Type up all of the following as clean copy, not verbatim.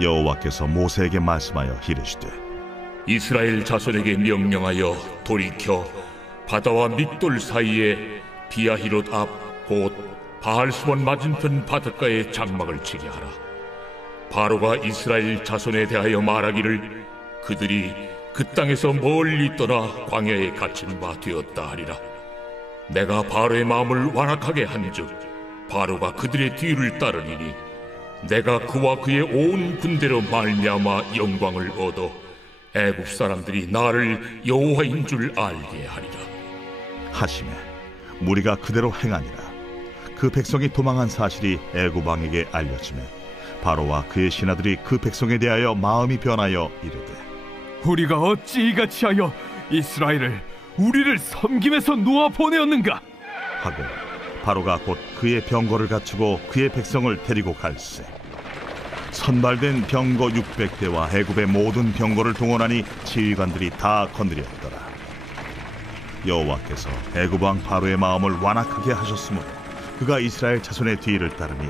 여호와께서 모세에게 말씀하여 이르시되 이스라엘 자손에게 명령하여 돌이켜 바다와 믹돌 사이에 비아히롯 앞 곧 바알스본 맞은편 바닷가에 장막을 치게 하라. 바로가 이스라엘 자손에 대하여 말하기를 그들이 그 땅에서 멀리 떠나 광야에 갇힌 바 되었다 하리라. 내가 바로의 마음을 완악하게 한즉 바로가 그들의 뒤를 따르리니 내가 그와 그의 온 군대로 말미암아 영광을 얻어 애굽 사람들이 나를 여호와인 줄 알게 하리라 하시매 무리가 그대로 행하니라. 그 백성이 도망한 사실이 애굽 왕에게 알려지매 바로와 그의 신하들이 그 백성에 대하여 마음이 변하여 이르되 우리가 어찌 이같이 하여 이스라엘을 우리를 섬김에서 놓아 보내었는가 하고 바로가 곧 그의 병거를 갖추고 그의 백성을 데리고 갈새 선발된 병거 600대와 애굽의 모든 병거를 동원하니 지휘관들이 다 거느렸더라. 여호와께서 애굽 왕 바로의 마음을 완악하게 하셨으므로 그가 이스라엘 자손의 뒤를 따르니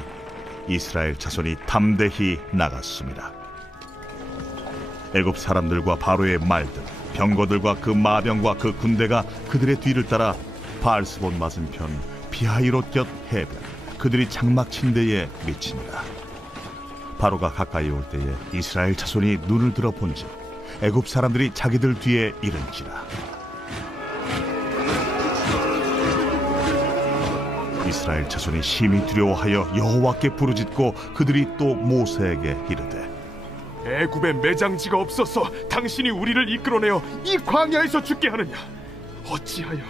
이스라엘 자손이 담대히 나갔습니다. 애굽 사람들과 바로의 말들 병거들과 그 마병과 그 군대가 그들의 뒤를 따라 바알스본 맞은편 비하히롯 곁 해변 그들이 장막 친 데에 미치니라. 바로가 가까이 올 때에 이스라엘 자손이 눈을 들어 본즉 애굽 사람들이 자기들 뒤에 이른지라. 이스라엘 자손이 심히 두려워하여 여호와께 부르짖고 그들이 또 모세에게 이르되 애굽에 매장지가 없어서 당신이 우리를 이끌어내어 이 광야에서 죽게 하느냐 어찌하여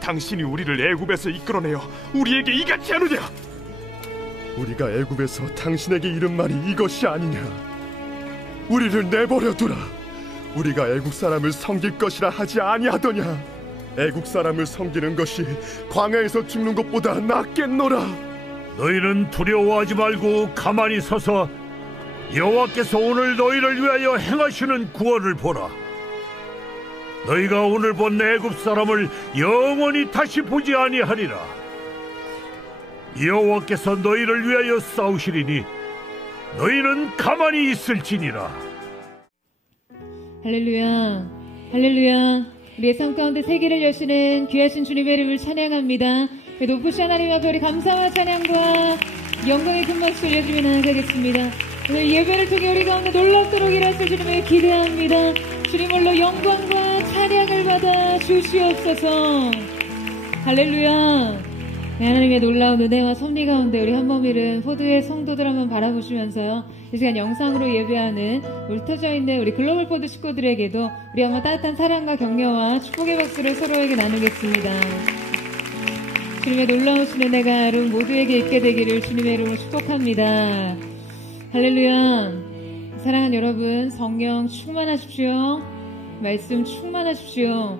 당신이 우리를 애굽에서 이끌어내어 우리에게 이같이 하느냐 우리가 애굽에서 당신에게 이른 말이 이것이 아니냐 우리를 내버려 두라 우리가 애국 사람을 섬길 것이라 하지 아니하더냐 애국 사람을 섬기는 것이 광야에서 죽는 것보다 낫겠노라. 너희는 두려워하지 말고 가만히 서서 여호와께서 오늘 너희를 위하여 행하시는 구원을 보라. 너희가 오늘 본 애굽 사람을 영원히 다시 보지 아니하리라. 여호와께서 너희를 위하여 싸우시리니 너희는 가만히 있을지니라. 할렐루야, 할렐루야. 우리의 삶 가운데 세계를 여시는 귀하신 주님의 이름을 찬양합니다. 높으신 하나님 앞에 우리 감사와 찬양과 영광의 큰 박수 올려주며 나아가겠습니다. 오늘 예배를 통해 우리 가운데 놀랍도록 일하실 주님을 기대합니다. 주님 홀로 영광과 찬양을 받아 주시옵소서. 할렐루야. 하나님의 놀라운 은혜와 섭리 가운데 우리 한몸일은 포드의 성도들 한번 바라보시면서요. 이 시간 영상으로 예배하는 우리 흩어져 있는 우리 글로벌 포드 식구들에게도 우리 한번 따뜻한 사랑과 격려와 축복의 박수를 서로에게 나누겠습니다. 주님의 놀라우신 은혜가 여러분 모두에게 있게 되기를 주님의 이름으로 축복합니다. 할렐루야. 사랑하는 여러분, 성령 충만하십시오. 말씀 충만하십시오.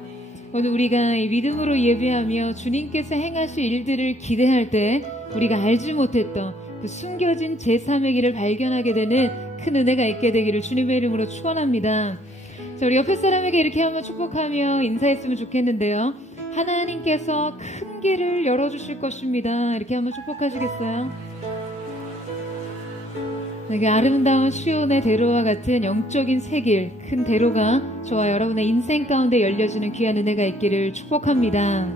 오늘 우리가 이 믿음으로 예배하며 주님께서 행하실 일들을 기대할 때 우리가 알지 못했던 그 숨겨진 제3의 길을 발견하게 되는 큰 은혜가 있게 되기를 주님의 이름으로 축원합니다. 자, 우리 옆에 사람에게 이렇게 한번 축복하며 인사했으면 좋겠는데요. 하나님께서 큰 길을 열어주실 것입니다. 이렇게 한번 축복하시겠어요? 그 아름다운 시온의 대로와 같은 영적인 새길, 큰 대로가 저와 여러분의 인생 가운데 열려지는 귀한 은혜가 있기를 축복합니다.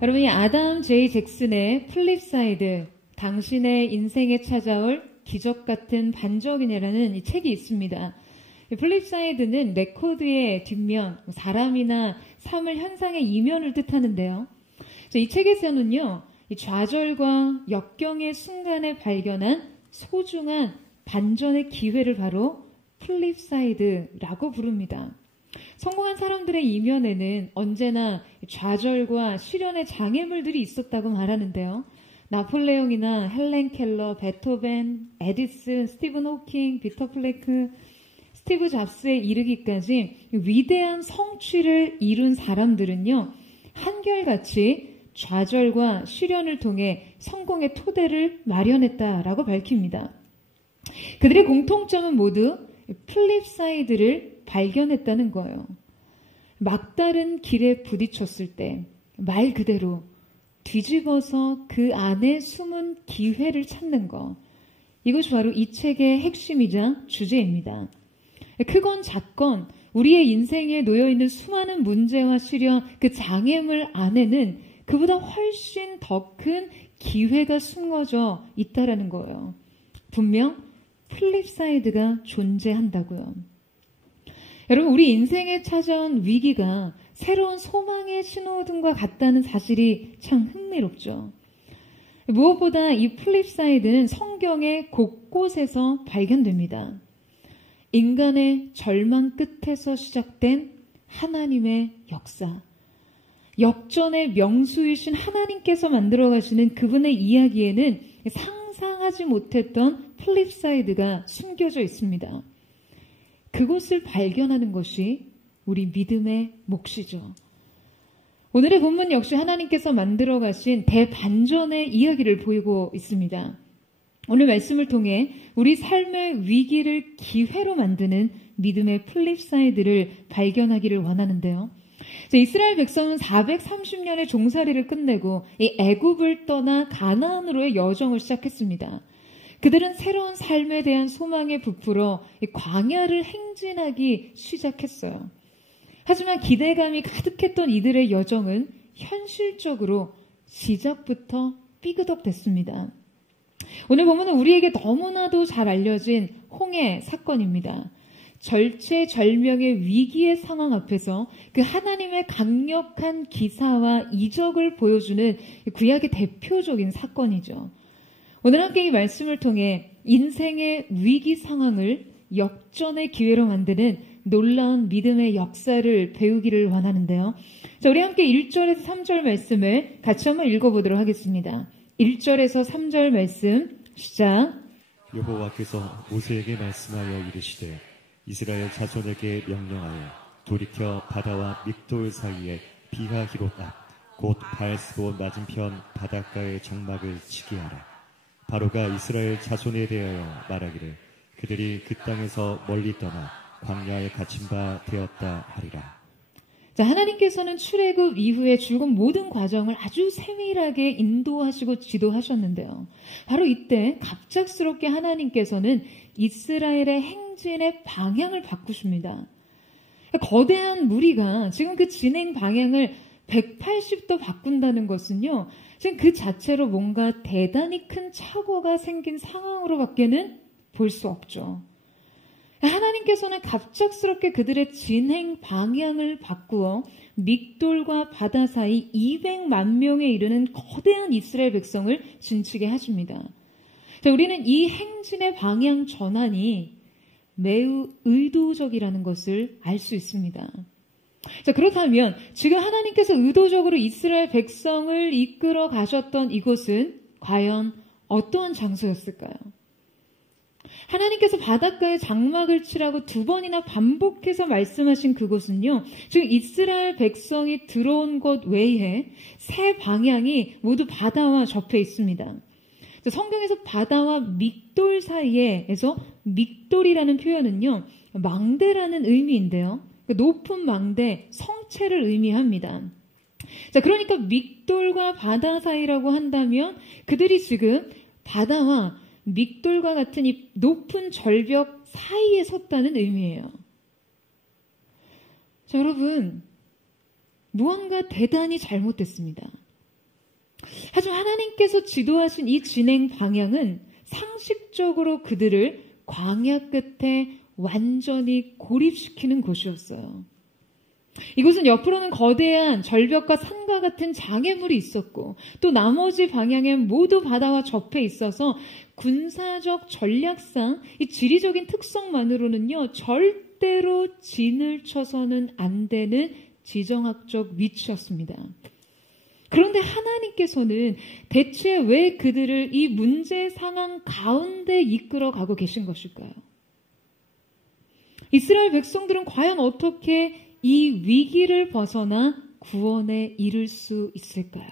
여러분이 아담 제이 잭슨의 플립사이드, 당신의 인생에 찾아올 기적 같은 반전이라는 이 책이 있습니다. 플립사이드는 레코드의 뒷면, 사람이나 삶을 현상의 이면을 뜻하는데요. 이 책에서는요, 이 좌절과 역경의 순간에 발견한 소중한 반전의 기회를 바로 플립사이드라고 부릅니다. 성공한 사람들의 이면에는 언제나 좌절과 시련의 장애물들이 있었다고 말하는데요. 나폴레옹이나 헬렌 켈러, 베토벤, 에디슨, 스티븐 호킹, 비터 플래크, 스티브 잡스에 이르기까지 위대한 성취를 이룬 사람들은요, 한결같이 좌절과 시련을 통해 성공의 토대를 마련했다라고 밝힙니다. 그들의 공통점은 모두 플립사이드를 발견했다는 거예요. 막다른 길에 부딪혔을 때 말 그대로 뒤집어서 그 안에 숨은 기회를 찾는 거. 이것이 바로 이 책의 핵심이자 주제입니다. 크건 작건, 우리의 인생에 놓여있는 수많은 문제와 시련, 그 장애물 안에는 그보다 훨씬 더 큰 기회가 숨어져 있다라는 거예요. 분명 플립사이드가 존재한다고요. 여러분, 우리 인생에 찾아온 위기가 새로운 소망의 신호등과 같다는 사실이 참 흥미롭죠. 무엇보다 이 플립사이드는 성경의 곳곳에서 발견됩니다. 인간의 절망 끝에서 시작된 하나님의 역사, 역전의 명수이신 하나님께서 만들어 가시는 그분의 이야기에는 상상하지 못했던 플립사이드가 숨겨져 있습니다. 그곳을 발견하는 것이 우리 믿음의 몫이죠. 오늘의 본문 역시 하나님께서 만들어 가신 대반전의 이야기를 보이고 있습니다. 오늘 말씀을 통해 우리 삶의 위기를 기회로 만드는 믿음의 플립사이드를 발견하기를 원하는데요. 이스라엘 백성은 430년의 종살이를 끝내고 이 애굽을 떠나 가나안으로의 여정을 시작했습니다. 그들은 새로운 삶에 대한 소망에 부풀어 이 광야를 행진하기 시작했어요. 하지만 기대감이 가득했던 이들의 여정은 현실적으로 시작부터 삐그덕댔습니다. 오늘 본문은 우리에게 너무나도 잘 알려진 홍해 사건입니다. 절체절명의 위기의 상황 앞에서 그 하나님의 강력한 기사와 이적을 보여주는 구약의 대표적인 사건이죠. 오늘 함께 이 말씀을 통해 인생의 위기 상황을 역전의 기회로 만드는 놀라운 믿음의 역사를 배우기를 원하는데요. 자, 우리 함께 1절에서 3절 말씀을 같이 한번 읽어보도록 하겠습니다. 1절에서 3절 말씀 시작. 여호와께서 모세에게 말씀하여 이르시되 이스라엘 자손에게 명령하여 돌이켜 바다와 믹돌 사이에 비하히롯 앞 곧 바알스본 맞은편 바닷가의 장막을 치게 하라. 바로가 이스라엘 자손에 대하여 말하기를 그들이 그 땅에서 멀리 떠나 광야에 갇힌 바 되었다 하리라. 자, 하나님께서는 출애굽 이후에 줄곧 모든 과정을 아주 세밀하게 인도하시고 지도하셨는데요. 바로 이때 갑작스럽게 하나님께서는 이스라엘의 행진의 방향을 바꾸십니다. 거대한 무리가 지금 그 진행 방향을 180도 바꾼다는 것은요, 지금 그 자체로 뭔가 대단히 큰 착오가 생긴 상황으로밖에는 볼 수 없죠. 하나님께서는 갑작스럽게 그들의 진행 방향을 바꾸어 믹돌과 바다 사이 200만 명에 이르는 거대한 이스라엘 백성을 진치게 하십니다. 자, 우리는 이 행진의 방향 전환이 매우 의도적이라는 것을 알 수 있습니다. 자, 그렇다면 지금 하나님께서 의도적으로 이스라엘 백성을 이끌어 가셨던 이곳은 과연 어떠한 장소였을까요? 하나님께서 바닷가에 장막을 치라고 2번이나 반복해서 말씀하신 그곳은요, 지금 이스라엘 백성이 들어온 곳 외에 세 방향이 모두 바다와 접해 있습니다. 성경에서 바다와 믹돌 사이에서 믹돌이라는 표현은요, 망대라는 의미인데요. 높은 망대, 성체를 의미합니다. 자, 그러니까 믹돌과 바다 사이라고 한다면 그들이 지금 바다와 믹돌과 같은 이 높은 절벽 사이에 섰다는 의미예요. 자, 여러분, 무언가 대단히 잘못됐습니다. 하지만 하나님께서 지도하신 이 진행 방향은 상식적으로 그들을 광야 끝에 완전히 고립시키는 곳이었어요. 이곳은 옆으로는 거대한 절벽과 산과 같은 장애물이 있었고 또 나머지 방향엔 모두 바다와 접해 있어서 군사적 전략상 이 지리적인 특성만으로는요, 절대로 진을 쳐서는 안 되는 지정학적 위치였습니다. 그런데 하나님께서는 대체 왜 그들을 이 문제 상황 가운데 이끌어 가고 계신 것일까요? 이스라엘 백성들은 과연 어떻게 이 위기를 벗어나 구원에 이를 수 있을까요?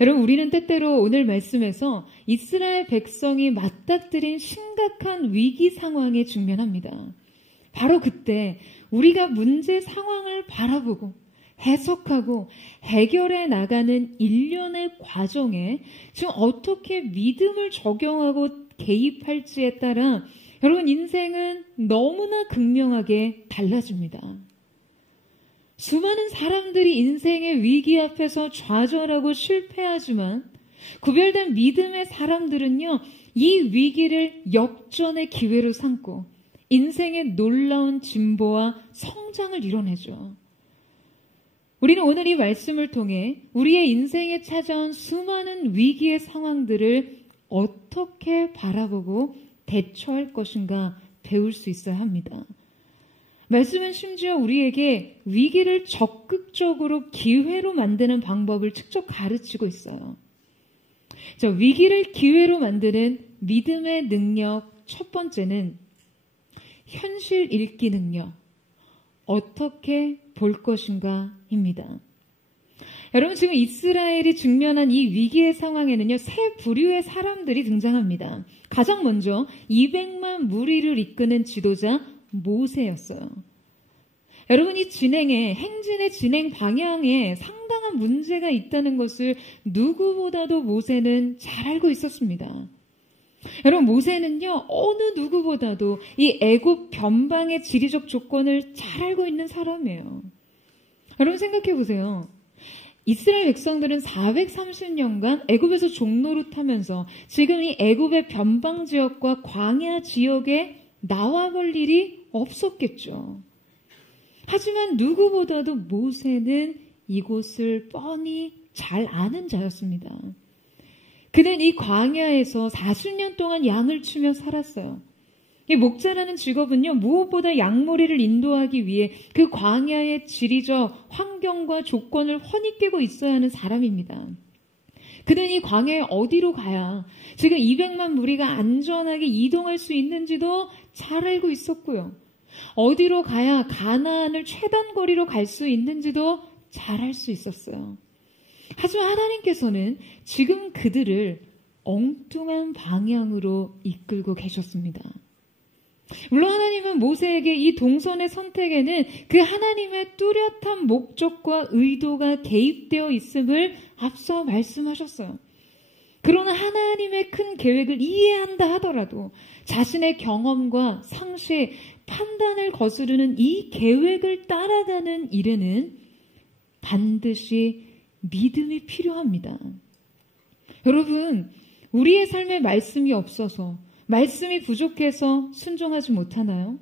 여러분, 우리는 때때로 오늘 말씀에서 이스라엘 백성이 맞닥뜨린 심각한 위기 상황에 직면합니다. 바로 그때 우리가 문제 상황을 바라보고 해석하고 해결해 나가는 일련의 과정에 지금 어떻게 믿음을 적용하고 개입할지에 따라 여러분 인생은 너무나 극명하게 달라집니다. 수많은 사람들이 인생의 위기 앞에서 좌절하고 실패하지만 구별된 믿음의 사람들은요, 이 위기를 역전의 기회로 삼고 인생의 놀라운 진보와 성장을 이뤄내죠. 우리는 오늘 이 말씀을 통해 우리의 인생에 찾아온 수많은 위기의 상황들을 어떻게 바라보고 대처할 것인가 배울 수 있어야 합니다. 말씀은 심지어 우리에게 위기를 적극적으로 기회로 만드는 방법을 직접 가르치고 있어요. 자, 위기를 기회로 만드는 믿음의 능력 첫 번째는 현실 읽기 능력, 어떻게 볼 것인가입니다. 여러분 지금 이스라엘이 직면한 이 위기의 상황에는요, 세 부류의 사람들이 등장합니다. 가장 먼저 200만 무리를 이끄는 지도자 모세였어요. 여러분 이 행진의 진행 방향에 상당한 문제가 있다는 것을 누구보다도 모세는 잘 알고 있었습니다. 여러분 모세는요, 어느 누구보다도 이 애굽 변방의 지리적 조건을 잘 알고 있는 사람이에요. 여러분 생각해 보세요. 이스라엘 백성들은 430년간 애굽에서 종노릇하면서 지금 이 애굽의 변방 지역과 광야 지역에 나와볼 일이 없었겠죠. 하지만 누구보다도 모세는 이곳을 뻔히 잘 아는 자였습니다. 그는 이 광야에서 40년 동안 양을 치며 살았어요. 이 목자라는 직업은요, 무엇보다 양머리를 인도하기 위해 그 광야의 지리적 환경과 조건을 훤히 깨고 있어야 하는 사람입니다. 그는 이 광야에 어디로 가야 지금 200만 무리가 안전하게 이동할 수 있는지도 잘 알고 있었고요. 어디로 가야 가나안을 최단 거리로 갈 수 있는지도 잘 알 수 있었어요. 하지만 하나님께서는 지금 그들을 엉뚱한 방향으로 이끌고 계셨습니다. 물론 하나님은 모세에게 이 동선의 선택에는 그 하나님의 뚜렷한 목적과 의도가 개입되어 있음을 앞서 말씀하셨어요. 그러나 하나님의 큰 계획을 이해한다 하더라도 자신의 경험과 상식, 판단을 거스르는 이 계획을 따라가는 일에는 반드시 믿음이 필요합니다. 여러분, 우리의 삶에 말씀이 없어서, 말씀이 부족해서 순종하지 못하나요?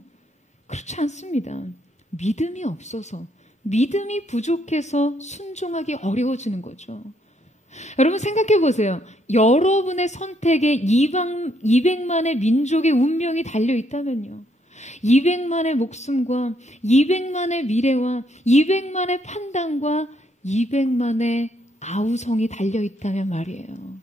그렇지 않습니다. 믿음이 없어서, 믿음이 부족해서 순종하기 어려워지는 거죠. 여러분 생각해 보세요. 여러분의 선택에 200만의 민족의 운명이 달려 있다면요. 200만의 목숨과 200만의 미래와 200만의 판단과 200만의 아우성이 달려 있다면 말이에요.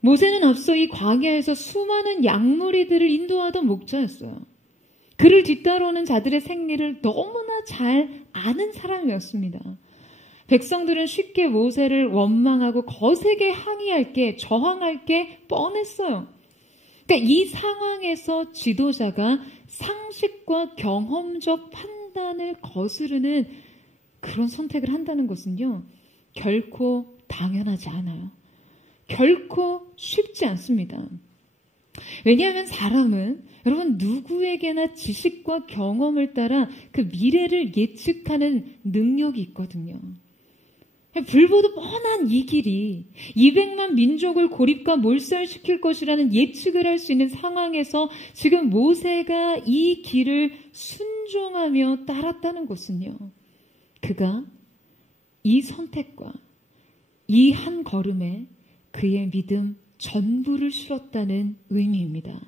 모세는 앞서 이 광야에서 수많은 양무리들을 인도하던 목자였어요. 그를 뒤따르는 자들의 생리를 너무나 잘 아는 사람이었습니다. 백성들은 쉽게 모세를 원망하고 거세게 저항할 게 뻔했어요. 그러니까 이 상황에서 지도자가 상식과 경험적 판단을 거스르는 그런 선택을 한다는 것은요, 결코 당연하지 않아요. 결코 쉽지 않습니다. 왜냐하면 사람은 여러분 누구에게나 지식과 경험을 따라 그 미래를 예측하는 능력이 있거든요. 불보듯 뻔한 이 길이 200만 민족을 고립과 몰살시킬 것이라는 예측을 할 수 있는 상황에서 지금 모세가 이 길을 순종하며 따랐다는 것은요, 그가 이 선택과 이 한 걸음에 그의 믿음 전부를 실었다는 의미입니다.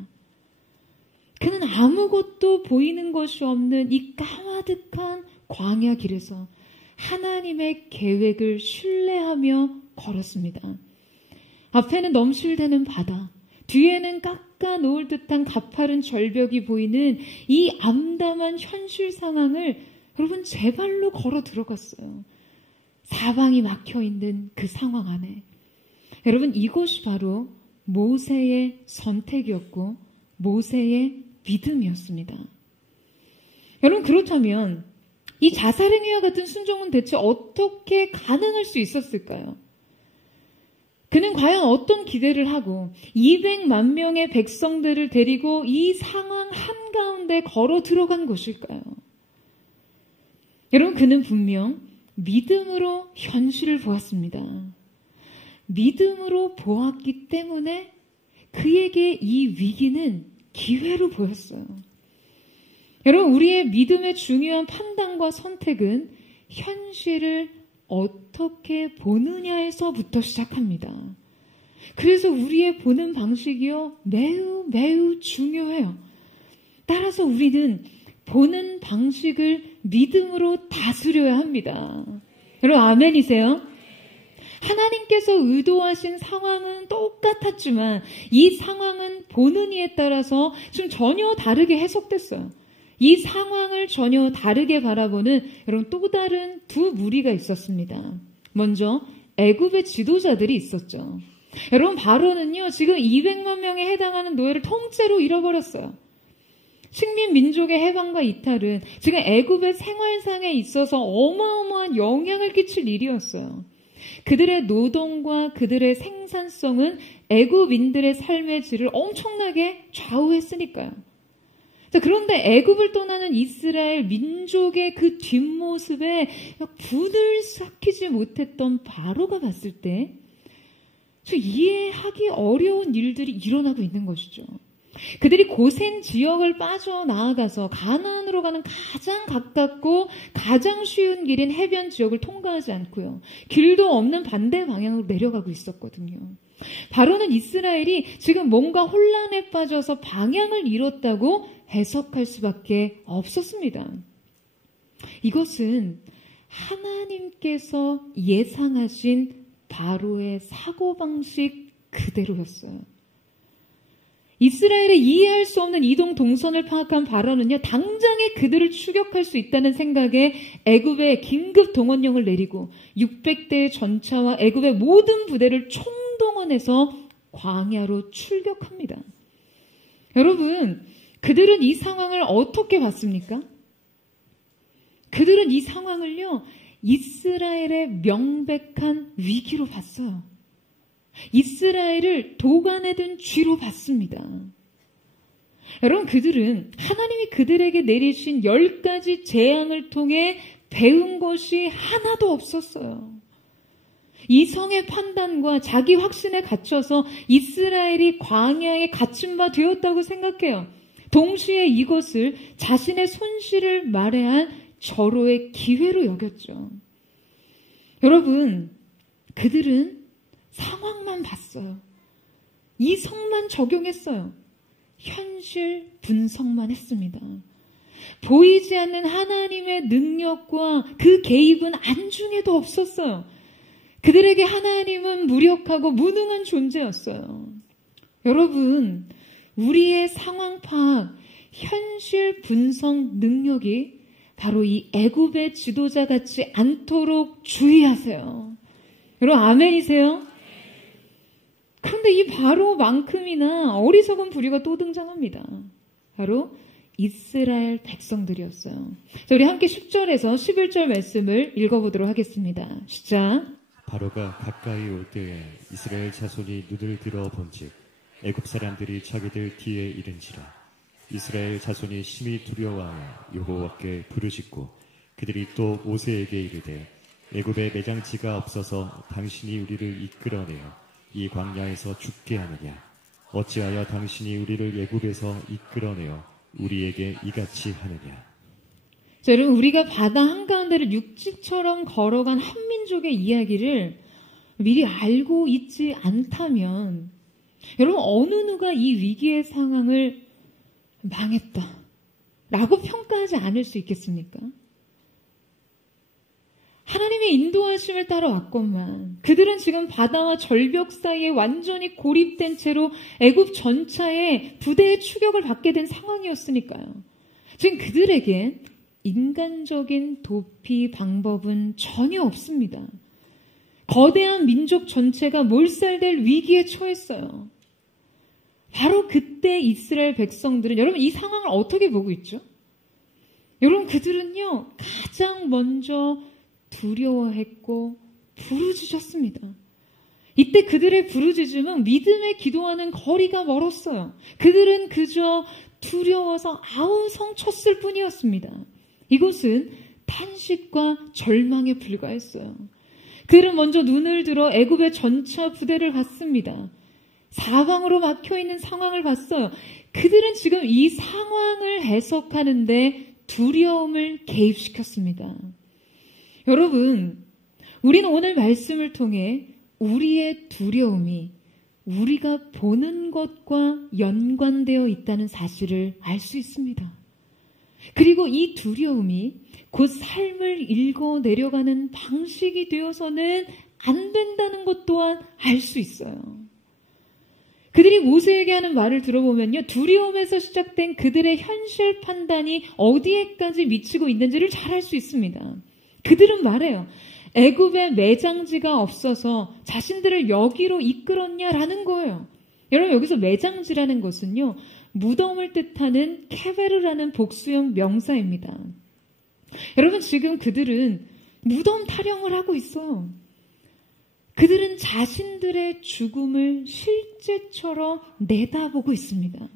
그는 아무것도 보이는 것이 없는 이 까마득한 광야 길에서 하나님의 계획을 신뢰하며 걸었습니다. 앞에는 넘실대는 바다, 뒤에는 깎아놓을 듯한 가파른 절벽이 보이는 이 암담한 현실 상황을 여러분 제 발로 걸어 들어갔어요. 사방이 막혀있는 그 상황 안에. 여러분 이것이 바로 모세의 선택이었고 모세의 믿음이었습니다. 여러분 그렇다면 이 자사랭이와 같은 순종은 대체 어떻게 가능할 수 있었을까요? 그는 과연 어떤 기대를 하고 200만 명의 백성들을 데리고 이 상황 한가운데 걸어 들어간 것일까요? 여러분, 그는 분명 믿음으로 현실을 보았습니다. 믿음으로 보았기 때문에 그에게 이 위기는 기회로 보였어요. 여러분, 우리의 믿음의 중요한 판단과 선택은 현실을 어떻게 보느냐에서부터 시작합니다. 그래서 우리의 보는 방식이요, 매우 중요해요. 따라서 우리는 보는 방식을 믿음으로 다스려야 합니다. 여러분, 아멘이세요? 하나님께서 의도하신 상황은 똑같았지만 이 상황은 보는 이에 따라서 지금 전혀 다르게 해석됐어요. 이 상황을 전혀 다르게 바라보는 여러분 또 다른 두 무리가 있었습니다. 먼저 애굽의 지도자들이 있었죠. 여러분, 바로는요 지금 200만 명에 해당하는 노예를 통째로 잃어버렸어요. 식민 민족의 해방과 이탈은 지금 애굽의 생활상에 있어서 어마어마한 영향을 끼칠 일이었어요. 그들의 노동과 그들의 생산성은 애굽인들의 삶의 질을 엄청나게 좌우했으니까요. 그런데 애굽을 떠나는 이스라엘 민족의 그 뒷모습에 분을 삭히지 못했던 바로가 봤을 때 이해하기 어려운 일들이 일어나고 있는 것이죠. 그들이 고센 지역을 빠져나아가서 가나안으로 가는 가장 가깝고 가장 쉬운 길인 해변 지역을 통과하지 않고요. 길도 없는 반대 방향으로 내려가고 있었거든요. 바로는 이스라엘이 지금 뭔가 혼란에 빠져서 방향을 잃었다고 해석할 수밖에 없었습니다. 이것은 하나님께서 예상하신 바로의 사고방식 그대로였어요. 이스라엘의 이해할 수 없는 이동 동선을 파악한 바로는요, 당장에 그들을 추격할 수 있다는 생각에 애굽에 긴급 동원령을 내리고 600대의 전차와 애굽의 모든 부대를 총동원해서 광야로 출격합니다. 여러분, 그들은 이 상황을 어떻게 봤습니까? 그들은 이 상황을요, 이스라엘의 명백한 위기로 봤어요. 이스라엘을 도간에 든 쥐로 봤습니다. 여러분, 그들은 하나님이 그들에게 내리신 10가지 재앙을 통해 배운 것이 하나도 없었어요. 이성의 판단과 자기 확신에 갇혀서 이스라엘이 광야에 갇힌 바 되었다고 생각해요. 동시에 이것을 자신의 손실을 말해한 절호의 기회로 여겼죠. 여러분, 그들은 상황만 봤어요. 이성만 적용했어요. 현실 분석만 했습니다. 보이지 않는 하나님의 능력과 그 개입은 안중에도 없었어요. 그들에게 하나님은 무력하고 무능한 존재였어요. 여러분, 우리의 상황 파악, 현실 분석 능력이 바로 이 애굽의 지도자 같지 않도록 주의하세요. 여러분, 아멘이세요? 그런데 이 바로만큼이나 어리석은 부류가 또 등장합니다. 바로 이스라엘 백성들이었어요. 자, 우리 함께 10절에서 11절 말씀을 읽어보도록 하겠습니다. 시작. 바로가 가까이 올 때에 이스라엘 자손이 눈을 들어 본즉 애굽 사람들이 자기들 뒤에 이른지라. 이스라엘 자손이 심히 두려워하여 여호와께 부르짖고 그들이 또 모세에게 이르되 애굽에 매장지가 없어서 당신이 우리를 이끌어내어 이 광야에서 죽게 하느냐. 어찌하여 당신이 우리를 애굽에서 이끌어내어 우리에게 이같이 하느냐. 자, 여러분, 우리가 바다 한가운데를 육지처럼 걸어간 한민족의 이야기를 미리 알고 있지 않다면 여러분, 어느 누가 이 위기의 상황을 망했다 라고 평가하지 않을 수 있겠습니까? 하나님의 인도하심을 따라왔건만 그들은 지금 바다와 절벽 사이에 완전히 고립된 채로 애굽 전차의 부대의 추격을 받게 된 상황이었으니까요. 지금 그들에게 인간적인 도피 방법은 전혀 없습니다. 거대한 민족 전체가 몰살될 위기에 처했어요. 바로 그때 이스라엘 백성들은 여러분 이 상황을 어떻게 보고 있죠? 여러분, 그들은요, 가장 먼저 두려워했고 부르짖었습니다. 이때 그들의 부르짖음은 믿음의 기도와는 거리가 멀었어요. 그들은 그저 두려워서 아우성쳤을 뿐이었습니다. 이것은 탄식과 절망에 불과했어요. 그들은 먼저 눈을 들어 애굽의 전차 부대를 봤습니다. 사방으로 막혀있는 상황을 봤어요. 그들은 지금 이 상황을 해석하는데 두려움을 개입시켰습니다. 여러분, 우리는 오늘 말씀을 통해 우리의 두려움이 우리가 보는 것과 연관되어 있다는 사실을 알 수 있습니다. 그리고 이 두려움이 곧 삶을 읽어 내려가는 방식이 되어서는 안 된다는 것 또한 알 수 있어요. 그들이 모세에게 하는 말을 들어보면요, 두려움에서 시작된 그들의 현실 판단이 어디에까지 미치고 있는지를 잘 알 수 있습니다. 그들은 말해요. 애굽에 매장지가 없어서 자신들을 여기로 이끌었냐라는 거예요. 여러분, 여기서 매장지라는 것은요, 무덤을 뜻하는 케베르라는 복수형 명사입니다. 여러분, 지금 그들은 무덤 타령을 하고 있어요. 그들은 자신들의 죽음을 실제처럼 내다보고 있습니다.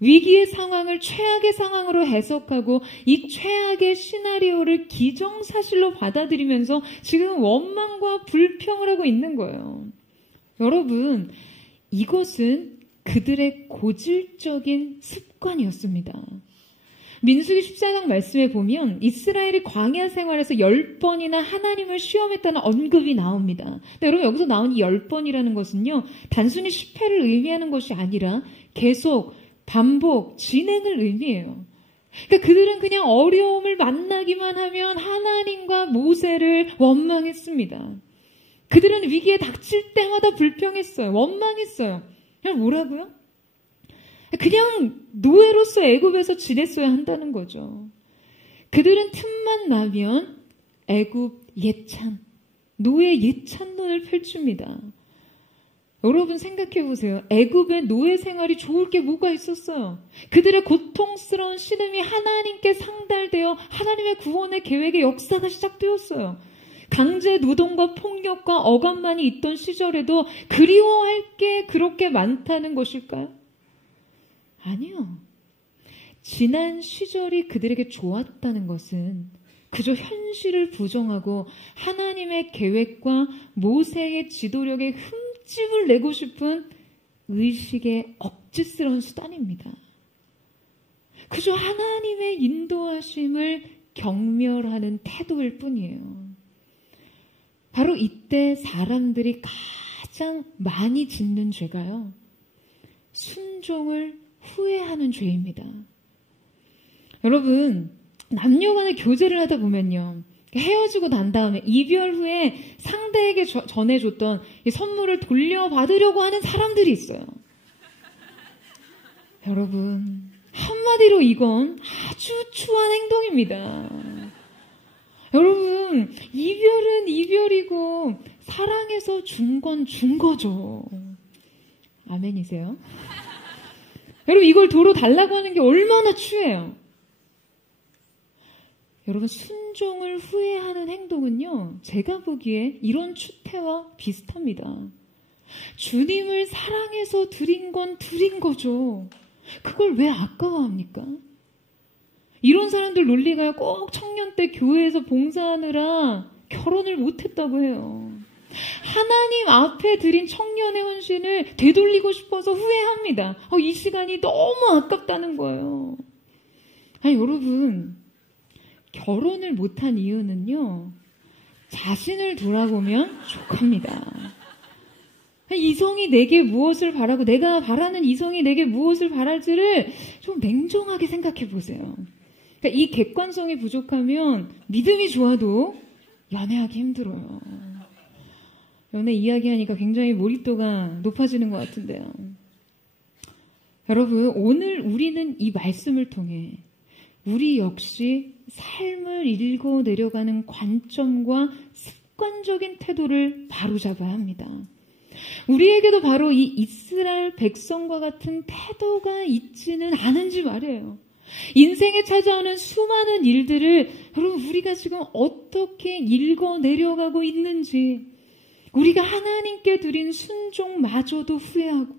위기의 상황을 최악의 상황으로 해석하고 이 최악의 시나리오를 기정사실로 받아들이면서 지금 원망과 불평을 하고 있는 거예요. 여러분, 이것은 그들의 고질적인 습관이었습니다. 민수기 14장 말씀에 보면 이스라엘이 광야 생활에서 10번이나 하나님을 시험했다는 언급이 나옵니다. 근데 여러분, 여기서 나온 이 10번이라는 것은요, 단순히 실패를 의미하는 것이 아니라 계속 반복, 진행을 의미해요. 그러니까 그들은 그냥 어려움을 만나기만 하면 하나님과 모세를 원망했습니다. 그들은 위기에 닥칠 때마다 불평했어요. 원망했어요. 그냥 뭐라고요? 그냥 노예로서 애굽에서 지냈어야 한다는 거죠. 그들은 틈만 나면 애굽 예찬, 노예 예찬론을 펼칩니다. 여러분 생각해 보세요. 애굽의 노예 생활이 좋을 게 뭐가 있었어요? 그들의 고통스러운 신음이 하나님께 상달되어 하나님의 구원의 계획의 역사가 시작되었어요. 강제 노동과 폭력과 억압만이 있던 시절에도 그리워할 게 그렇게 많다는 것일까요? 아니요. 지난 시절이 그들에게 좋았다는 것은 그저 현실을 부정하고 하나님의 계획과 모세의 지도력에 흠집을 내고 싶은 의식의 억지스러운 수단입니다. 그저 하나님의 인도하심을 경멸하는 태도일 뿐이에요. 바로 이때 사람들이 가장 많이 짓는 죄가요, 순종을 후회하는 죄입니다. 여러분, 남녀간의 교제를 하다 보면요, 헤어지고 난 다음에 이별 후에 상대에게 전해줬던 이 선물을 돌려받으려고 하는 사람들이 있어요. 여러분, 한마디로 이건 아주 추한 행동입니다. 여러분, 이별은 이별이고 사랑해서 준 건 준 거죠. 아멘이세요? 여러분, 이걸 도로 달라고 하는 게 얼마나 추해요. 여러분, 순종을 후회하는 행동은요, 제가 보기에 이런 추태와 비슷합니다. 주님을 사랑해서 드린 건 드린 거죠. 그걸 왜 아까워합니까? 이런 사람들 논리가요, 꼭 청년 때 교회에서 봉사하느라 결혼을 못했다고 해요. 하나님 앞에 드린 청년의 헌신을 되돌리고 싶어서 후회합니다. 이 시간이 너무 아깝다는 거예요. 아니, 여러분, 결혼을 못한 이유는요, 자신을 돌아보면 족합니다. 이성이 내게 무엇을 바라고 내가 바라는 이성이 내게 무엇을 바랄지를 좀 냉정하게 생각해 보세요. 그러니까 이 객관성이 부족하면 믿음이 좋아도 연애하기 힘들어요. 연애 이야기하니까 굉장히 몰입도가 높아지는 것 같은데요. 여러분, 오늘 우리는 이 말씀을 통해 우리 역시 삶을 읽어 내려가는 관점과 습관적인 태도를 바로잡아야 합니다. 우리에게도 바로 이 이스라엘 백성과 같은 태도가 있지는 않은지 말이에요. 인생에 찾아오는 수많은 일들을 여러분 우리가 지금 어떻게 읽어내려가고 있는지, 우리가 하나님께 드린 순종마저도 후회하고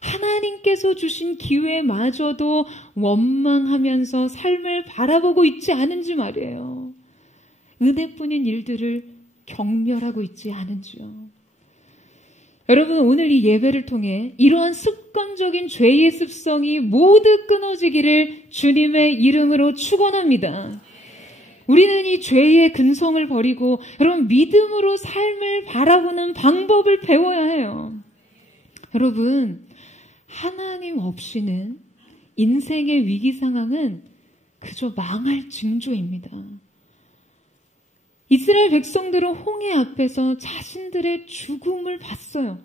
하나님께서 주신 기회마저도 원망하면서 삶을 바라보고 있지 않은지 말이에요. 은혜뿐인 일들을 경멸하고 있지 않은지요. 여러분, 오늘 이 예배를 통해 이러한 습관적인 죄의 습성이 모두 끊어지기를 주님의 이름으로 축원합니다. 우리는 이 죄의 근성을 버리고 여러분 믿음으로 삶을 바라보는 방법을 배워야 해요. 여러분, 하나님 없이는 인생의 위기 상황은 그저 망할 징조입니다. 이스라엘 백성들은 홍해 앞에서 자신들의 죽음을 봤어요.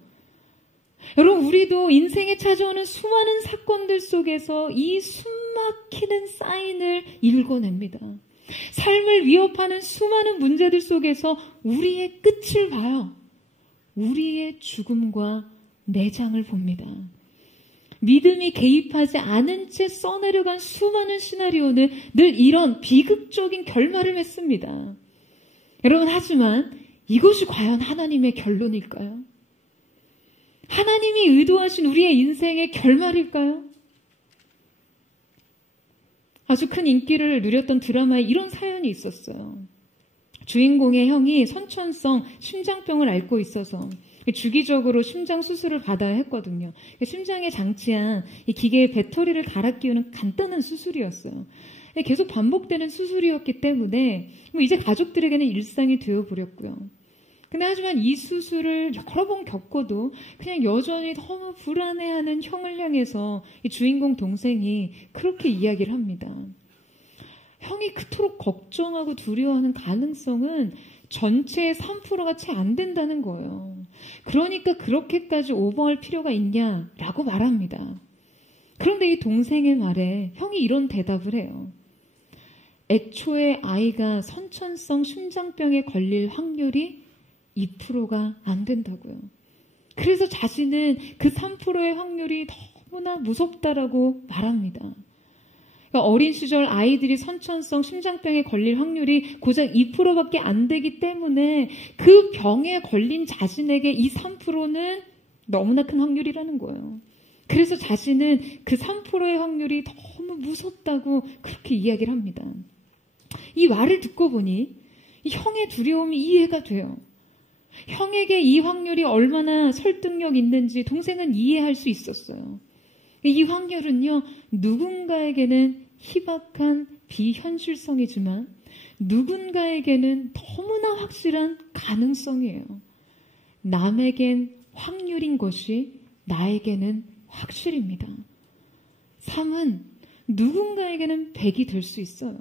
여러분, 우리도 인생에 찾아오는 수많은 사건들 속에서 이 숨막히는 사인을 읽어냅니다. 삶을 위협하는 수많은 문제들 속에서 우리의 끝을 봐요. 우리의 죽음과 내장을 봅니다. 믿음이 개입하지 않은 채 써내려간 수많은 시나리오는 늘 이런 비극적인 결말을 맺습니다. 여러분, 하지만 이것이 과연 하나님의 결론일까요? 하나님이 의도하신 우리의 인생의 결말일까요? 아주 큰 인기를 누렸던 드라마에 이런 사연이 있었어요. 주인공의 형이 선천성 심장병을 앓고 있어서 주기적으로 심장 수술을 받아야 했거든요. 심장에 장치한 이 기계의 배터리를 갈아 끼우는 간단한 수술이었어요. 계속 반복되는 수술이었기 때문에 이제 가족들에게는 일상이 되어버렸고요. 근데 하지만 이 수술을 여러 번 겪어도 그냥 여전히 너무 불안해하는 형을 향해서 이 주인공 동생이 그렇게 이야기를 합니다. 형이 그토록 걱정하고 두려워하는 가능성은 전체의 3%가 채 안 된다는 거예요. 그러니까 그렇게까지 오버할 필요가 있냐라고 말합니다. 그런데 이 동생의 말에 형이 이런 대답을 해요. 애초에 아이가 선천성 심장병에 걸릴 확률이 2%가 안 된다고요. 그래서 자신은 그 3%의 확률이 너무나 무섭다라고 말합니다. 그러니까 어린 시절 아이들이 선천성 심장병에 걸릴 확률이 고작 2%밖에 안 되기 때문에 그 병에 걸린 자신에게 이 3%는 너무나 큰 확률이라는 거예요. 그래서 자신은 그 3%의 확률이 너무 무섭다고 그렇게 이야기를 합니다. 이 말을 듣고 보니 이 형의 두려움이 이해가 돼요. 형에게 이 확률이 얼마나 설득력 있는지 동생은 이해할 수 있었어요. 이 확률은요, 누군가에게는 희박한 비현실성이지만 누군가에게는 너무나 확실한 가능성이에요. 남에겐 확률인 것이 나에게는 확실입니다. 삶은 누군가에게는 100이 될 수 있어요.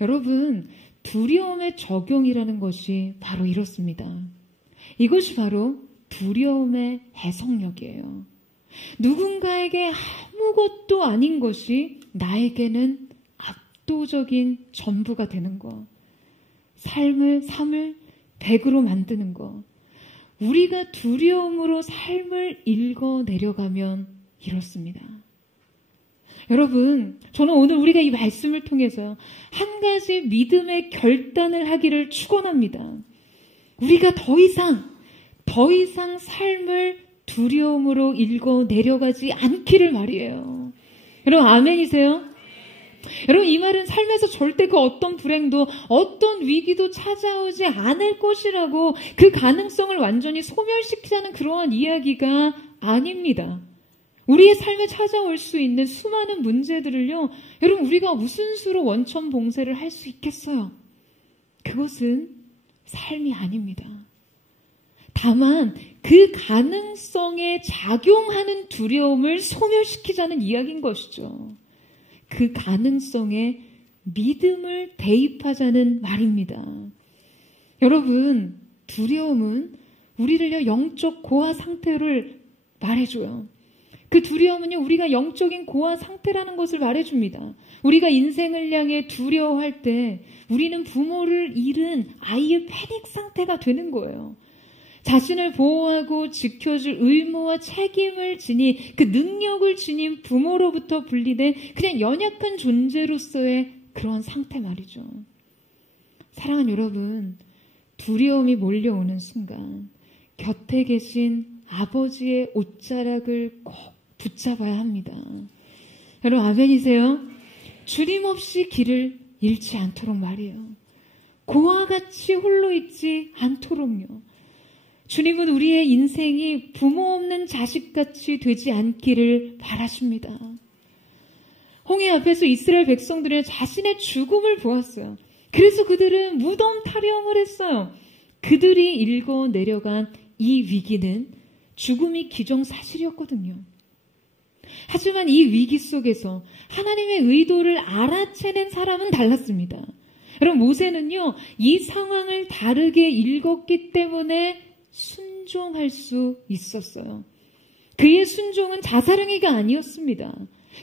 여러분, 두려움의 적용이라는 것이 바로 이렇습니다. 이것이 바로 두려움의 해석력이에요. 누군가에게 아무것도 아닌 것이 나에게는 압도적인 전부가 되는 것. 삶을 100으로 만드는 것. 우리가 두려움으로 삶을 읽어내려가면 이렇습니다. 여러분, 저는 오늘 우리가 이 말씀을 통해서 한 가지 믿음의 결단을 하기를 축원합니다. 우리가 더 이상 삶을 두려움으로 읽어내려가지 않기를 말이에요. 여러분, 아멘이세요? 여러분, 이 말은 삶에서 절대 그 어떤 불행도 어떤 위기도 찾아오지 않을 것이라고 그 가능성을 완전히 소멸시키자는 그러한 이야기가 아닙니다. 우리의 삶에 찾아올 수 있는 수많은 문제들을요, 여러분, 우리가 무슨 수로 원천 봉쇄를 할 수 있겠어요? 그것은 삶이 아닙니다. 다만 그 가능성에 작용하는 두려움을 소멸시키자는 이야기인 것이죠. 그 가능성에 믿음을 대입하자는 말입니다. 여러분, 두려움은 우리를 영적 고아 상태를 말해줘요. 그 두려움은요, 우리가 영적인 고아 상태라는 것을 말해줍니다. 우리가 인생을 향해 두려워할 때 우리는 부모를 잃은 아이의 패닉 상태가 되는 거예요. 자신을 보호하고 지켜줄 의무와 책임을 지닌 그 능력을 지닌 부모로부터 분리된 그냥 연약한 존재로서의 그런 상태 말이죠. 사랑하는 여러분, 두려움이 몰려오는 순간 곁에 계신 아버지의 옷자락을 꼭 붙잡아야 합니다. 여러분 아멘이세요? 주님 없이 길을 잃지 않도록 말이에요. 고와 같이 홀로 있지 않도록요. 주님은 우리의 인생이 부모 없는 자식같이 되지 않기를 바라십니다. 홍해 앞에서 이스라엘 백성들은 자신의 죽음을 보았어요. 그래서 그들은 무덤 타령을 했어요. 그들이 읽어 내려간 이 위기는 죽음이 기정사실이었거든요. 하지만 이 위기 속에서 하나님의 의도를 알아채는 사람은 달랐습니다. 여러분 모세는요, 이 상황을 다르게 읽었기 때문에 순종할 수 있었어요. 그의 순종은 자사령이가 아니었습니다.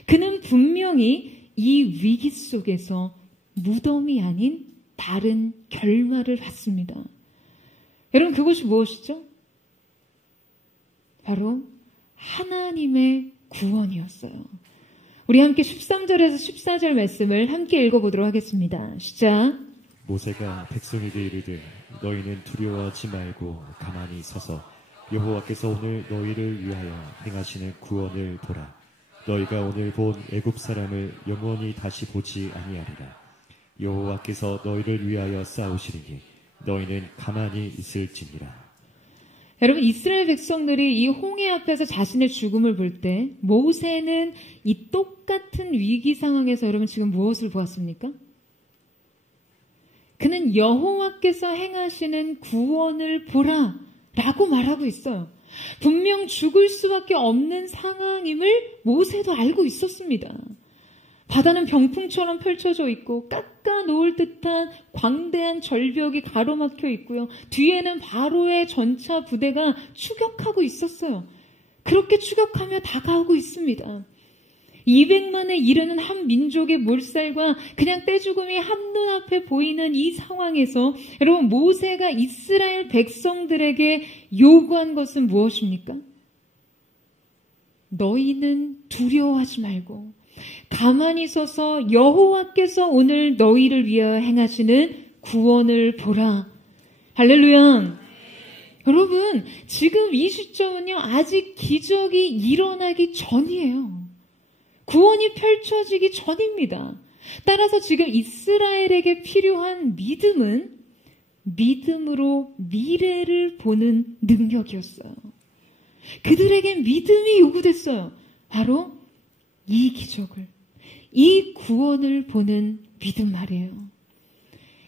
그는 분명히 이 위기 속에서 무덤이 아닌 다른 결말을 봤습니다. 여러분 그것이 무엇이죠? 바로 하나님의 구원이었어요. 우리 함께 13절에서 14절 말씀을 함께 읽어보도록 하겠습니다. 시작. 모세가 백성에게 이르되 너희는 두려워하지 말고 가만히 서서 여호와께서 오늘 너희를 위하여 행하시는 구원을 보라. 너희가 오늘 본 애굽 사람을 영원히 다시 보지 아니하리라. 여호와께서 너희를 위하여 싸우시리니 너희는 가만히 있을지니라. 여러분 이스라엘 백성들이 이 홍해 앞에서 자신의 죽음을 볼 때 모세는 이 똑같은 위기 상황에서 여러분 지금 무엇을 보았습니까? 그는 여호와께서 행하시는 구원을 보라 라고 말하고 있어요. 분명 죽을 수밖에 없는 상황임을 모세도 알고 있었습니다. 바다는 병풍처럼 펼쳐져 있고 깎아 놓을 듯한 광대한 절벽이 가로막혀 있고요. 뒤에는 바로의 전차 부대가 추격하고 있었어요. 그렇게 추격하며 다가오고 있습니다. 200만에 이르는 한 민족의 몰살과 그냥 떼죽음이 한눈앞에 보이는 이 상황에서 여러분 모세가 이스라엘 백성들에게 요구한 것은 무엇입니까? 너희는 두려워하지 말고 가만히 서서 여호와께서 오늘 너희를 위하여 행하시는 구원을 보라. 할렐루야. 여러분 지금 이 시점은요 아직 기적이 일어나기 전이에요. 구원이 펼쳐지기 전입니다. 따라서 지금 이스라엘에게 필요한 믿음은 믿음으로 미래를 보는 능력이었어요. 그들에겐 믿음이 요구됐어요. 바로 이 기적을, 이 구원을 보는 믿음 말이에요.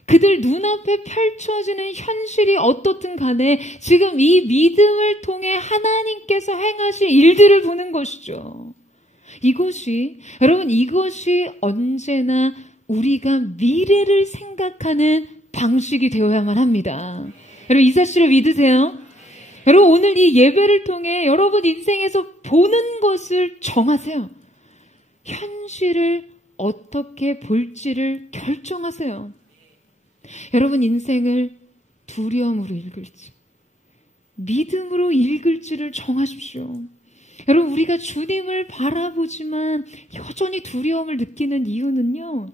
그들 눈앞에 펼쳐지는 현실이 어떻든 간에 지금 이 믿음을 통해 하나님께서 행하실 일들을 보는 것이죠. 여러분 이것이 언제나 우리가 미래를 생각하는 방식이 되어야만 합니다. 여러분 이 사실을 믿으세요? 여러분 오늘 이 예배를 통해 여러분 인생에서 보는 것을 정하세요. 현실을 어떻게 볼지를 결정하세요. 여러분 인생을 두려움으로 읽을지 믿음으로 읽을지를 정하십시오. 여러분 우리가 주님을 바라보지만 여전히 두려움을 느끼는 이유는요.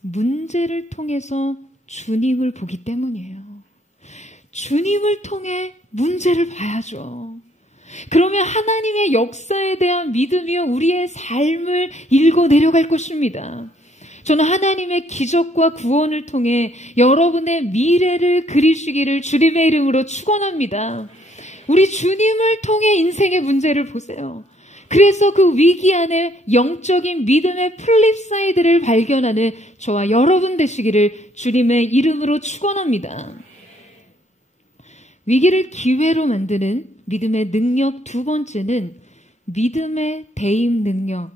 문제를 통해서 주님을 보기 때문이에요. 주님을 통해 문제를 봐야죠. 그러면 하나님의 역사에 대한 믿음이요 우리의 삶을 읽어 내려갈 것입니다. 저는 하나님의 기적과 구원을 통해 여러분의 미래를 그리시기를 주님의 이름으로 축원합니다. 우리 주님을 통해 인생의 문제를 보세요. 그래서 그 위기 안에 영적인 믿음의 플립사이드를 발견하는 저와 여러분 되시기를 주님의 이름으로 축원합니다. 위기를 기회로 만드는 믿음의 능력 두 번째는 믿음의 대입 능력,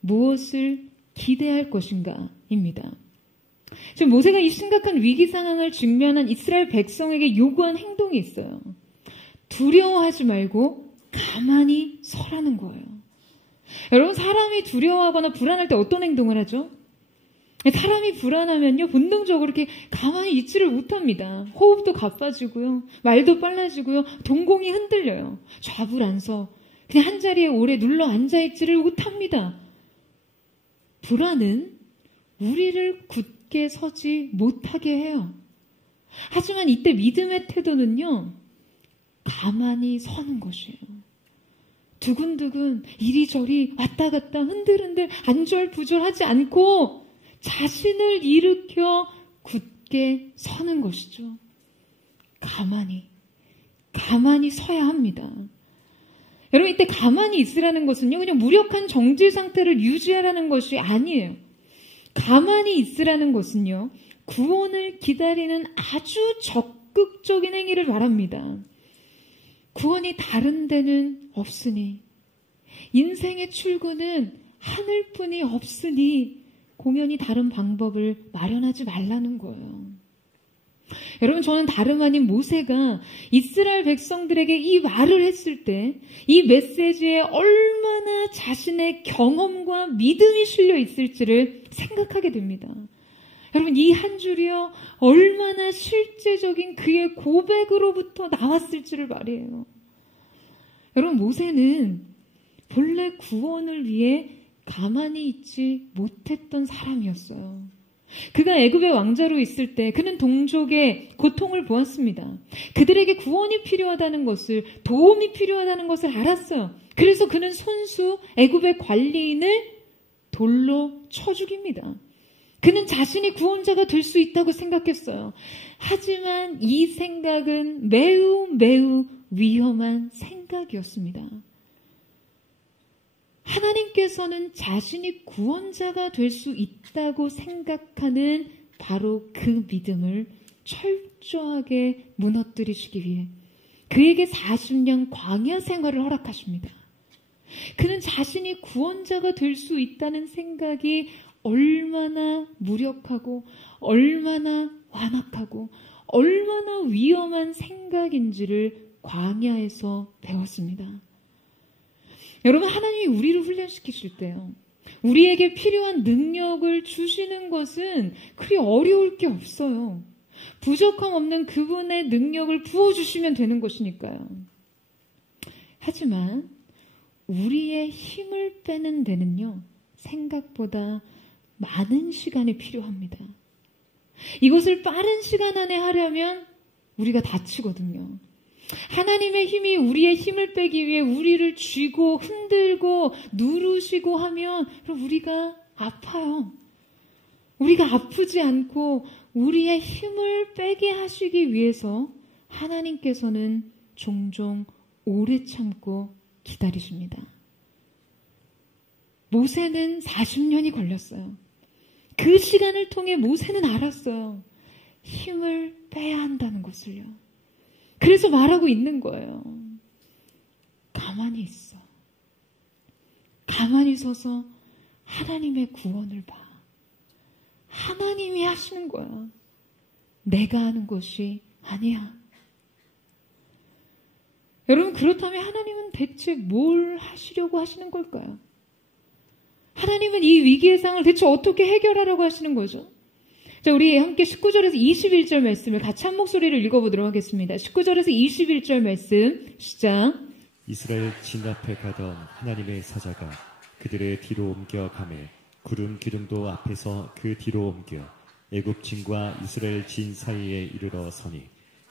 무엇을 기대할 것인가입니다. 지금 모세가 이 심각한 위기 상황을 직면한 이스라엘 백성에게 요구한 행동이 있어요. 두려워하지 말고 가만히 서라는 거예요. 여러분 사람이 두려워하거나 불안할 때 어떤 행동을 하죠? 사람이 불안하면요, 본능적으로 이렇게 가만히 있지를 못합니다. 호흡도 가빠지고요, 말도 빨라지고요, 동공이 흔들려요. 좌불안서, 그냥 한 자리에 오래 눌러 앉아있지를 못합니다. 불안은 우리를 굳게 서지 못하게 해요. 하지만 이때 믿음의 태도는요, 가만히 서는 것이에요. 두근두근 이리저리 왔다 갔다 흔들흔들 안절부절하지 않고 자신을 일으켜 굳게 서는 것이죠. 가만히 서야 합니다. 여러분, 이때 가만히 있으라는 것은요, 그냥 무력한 정지 상태를 유지하라는 것이 아니에요. 가만히 있으라는 것은요, 구원을 기다리는 아주 적극적인 행위를 말합니다. 구원이 다른 데는 없으니, 인생의 출구는 하늘뿐이 없으니 공연히 다른 방법을 마련하지 말라는 거예요. 여러분, 저는 다름 아닌 모세가 이스라엘 백성들에게 이 말을 했을 때 이 메시지에 얼마나 자신의 경험과 믿음이 실려 있을지를 생각하게 됩니다. 여러분, 이 한 줄이요, 얼마나 실제적인 그의 고백으로부터 나왔을지를 말이에요. 여러분, 모세는 본래 구원을 위해 가만히 있지 못했던 사람이었어요. 그가 애굽의 왕자로 있을 때 그는 동족의 고통을 보았습니다. 그들에게 구원이 필요하다는 것을, 도움이 필요하다는 것을 알았어요. 그래서 그는 손수 애굽의 관리인을 돌로 쳐 죽입니다. 그는 자신이 구원자가 될 수 있다고 생각했어요. 하지만 이 생각은 매우 위험한 생각이었습니다. 하나님께서는 자신이 구원자가 될 수 있다고 생각하는 바로 그 믿음을 철저하게 무너뜨리시기 위해 그에게 40년 광야 생활을 허락하십니다. 그는 자신이 구원자가 될 수 있다는 생각이 얼마나 무력하고 얼마나 완악하고 얼마나 위험한 생각인지를 광야에서 배웠습니다. 여러분, 하나님이 우리를 훈련시키실 때요, 우리에게 필요한 능력을 주시는 것은 그리 어려울 게 없어요. 부족함 없는 그분의 능력을 부어주시면 되는 것이니까요. 하지만 우리의 힘을 빼는 데는요, 생각보다 많은 시간이 필요합니다. 이것을 빠른 시간 안에 하려면 우리가 다치거든요. 하나님의 힘이 우리의 힘을 빼기 위해 우리를 쥐고 흔들고 누르시고 하면 우리가 아파요. 우리가 아프지 않고 우리의 힘을 빼게 하시기 위해서 하나님께서는 종종 오래 참고 기다리십니다. 모세는 40년이 걸렸어요. 그 시간을 통해 모세는 알았어요. 힘을 빼야 한다는 것을요. 그래서 말하고 있는 거예요. 가만히 있어. 가만히 서서 하나님의 구원을 봐. 하나님이 하시는 거야. 내가 하는 것이 아니야. 여러분, 그렇다면 하나님은 대체 뭘 하시려고 하시는 걸까요? 하나님은 이 위기의 상황을 대체 어떻게 해결하려고 하시는 거죠? 자, 우리 함께 19절에서 21절 말씀을 같이 한 목소리를 읽어보도록 하겠습니다. 19절에서 21절 말씀 시작. 이스라엘 진 앞에 가던 하나님의 사자가 그들의 뒤로 옮겨 가매 구름 기둥도 앞에서 그 뒤로 옮겨 애굽 진과 이스라엘 진 사이에 이르러 서니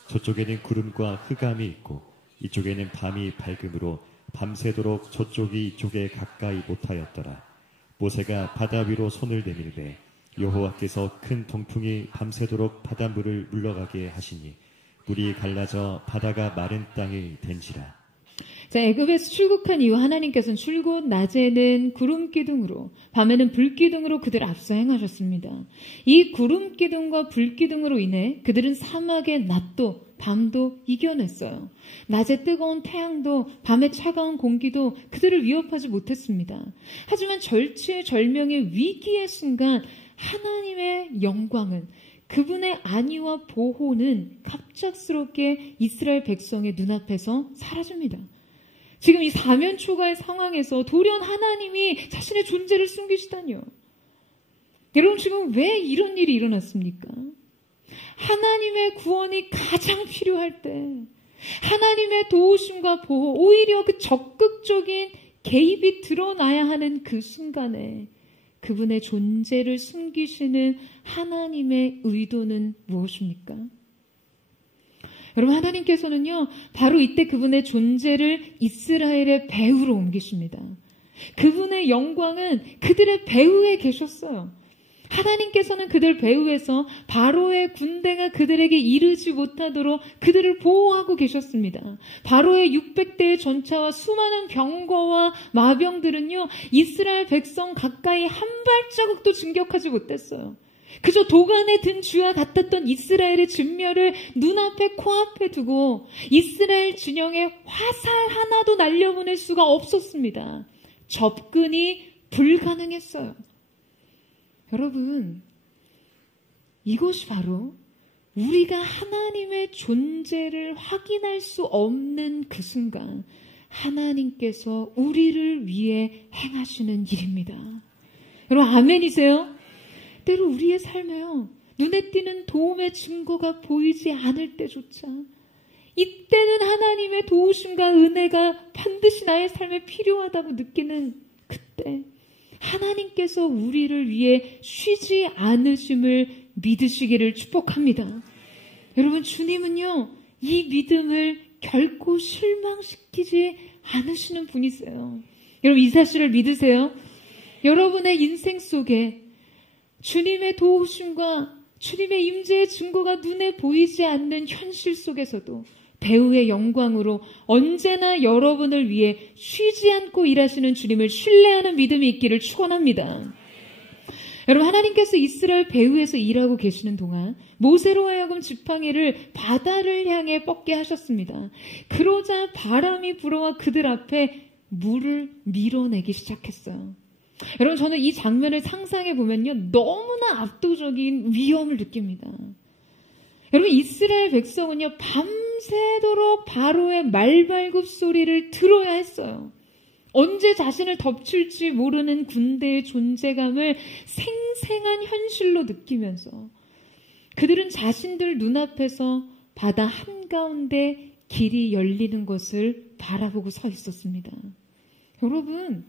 저쪽에는 구름과 흑암이 있고 이쪽에는 밤이 밝음으로 밤새도록 저쪽이 이쪽에 가까이 못하였더라. 모세가 바다 위로 손을 내밀되 여호와께서 큰 동풍이 밤새도록 바닷물을 물러가게 하시니 물이 갈라져 바다가 마른 땅이 된지라. 자, 애굽에서 출국한 이후 하나님께서는 출국 낮에는 구름 기둥으로, 밤에는 불 기둥으로 그들 앞서 행하셨습니다. 이 구름 기둥과 불 기둥으로 인해 그들은 사막의 낮도 밤도 이겨냈어요. 낮에 뜨거운 태양도 밤에 차가운 공기도 그들을 위협하지 못했습니다. 하지만 절체절명의 위기의 순간 하나님의 영광은, 그분의 안위와 보호는 갑작스럽게 이스라엘 백성의 눈앞에서 사라집니다. 지금 이 사면초가의 상황에서 돌연 하나님이 자신의 존재를 숨기시다니요. 여러분, 지금 왜 이런 일이 일어났습니까? 하나님의 구원이 가장 필요할 때 하나님의 도우심과 보호, 오히려 그 적극적인 개입이 드러나야 하는 그 순간에 그분의 존재를 숨기시는 하나님의 의도는 무엇입니까? 여러분, 하나님께서는요, 바로 이때 그분의 존재를 이스라엘의 배후로 옮기십니다. 그분의 영광은 그들의 배후에 계셨어요. 하나님께서는 그들 배후에서 바로의 군대가 그들에게 이르지 못하도록 그들을 보호하고 계셨습니다. 바로의 600대의 전차와 수많은 병거와 마병들은요, 이스라엘 백성 가까이 한 발자국도 진격하지 못했어요. 그저 도간에 든 쥐와 같았던 이스라엘의 진멸을 눈앞에 코앞에 두고 이스라엘 진영에 화살 하나도 날려보낼 수가 없었습니다. 접근이 불가능했어요. 여러분, 이것이 바로 우리가 하나님의 존재를 확인할 수 없는 그 순간 하나님께서 우리를 위해 행하시는 일입니다. 여러분, 아멘이세요? 때로 우리의 삶에요, 눈에 띄는 도움의 증거가 보이지 않을 때조차 이때는 하나님의 도우심과 은혜가 반드시 나의 삶에 필요하다고 느끼는 그때 하나님께서 우리를 위해 쉬지 않으심을 믿으시기를 축복합니다. 여러분, 주님은요, 이 믿음을 결코 실망시키지 않으시는 분이세요. 여러분, 이 사실을 믿으세요? 여러분의 인생 속에 주님의 도우심과 주님의 임재의 증거가 눈에 보이지 않는 현실 속에서도 배후의 영광으로 언제나 여러분을 위해 쉬지 않고 일하시는 주님을 신뢰하는 믿음이 있기를 축원합니다. 여러분, 하나님께서 이스라엘 배후에서 일하고 계시는 동안 모세로 하여금 지팡이를 바다를 향해 뻗게 하셨습니다. 그러자 바람이 불어와 그들 앞에 물을 밀어내기 시작했어요. 여러분, 저는 이 장면을 상상해 보면요, 너무나 압도적인 위험을 느낍니다. 여러분, 이스라엘 백성은요, 밤새도록 바로의 말발굽 소리를 들어야 했어요. 언제 자신을 덮칠지 모르는 군대의 존재감을 생생한 현실로 느끼면서 그들은 자신들 눈앞에서 바다 한가운데 길이 열리는 것을 바라보고 서 있었습니다. 여러분,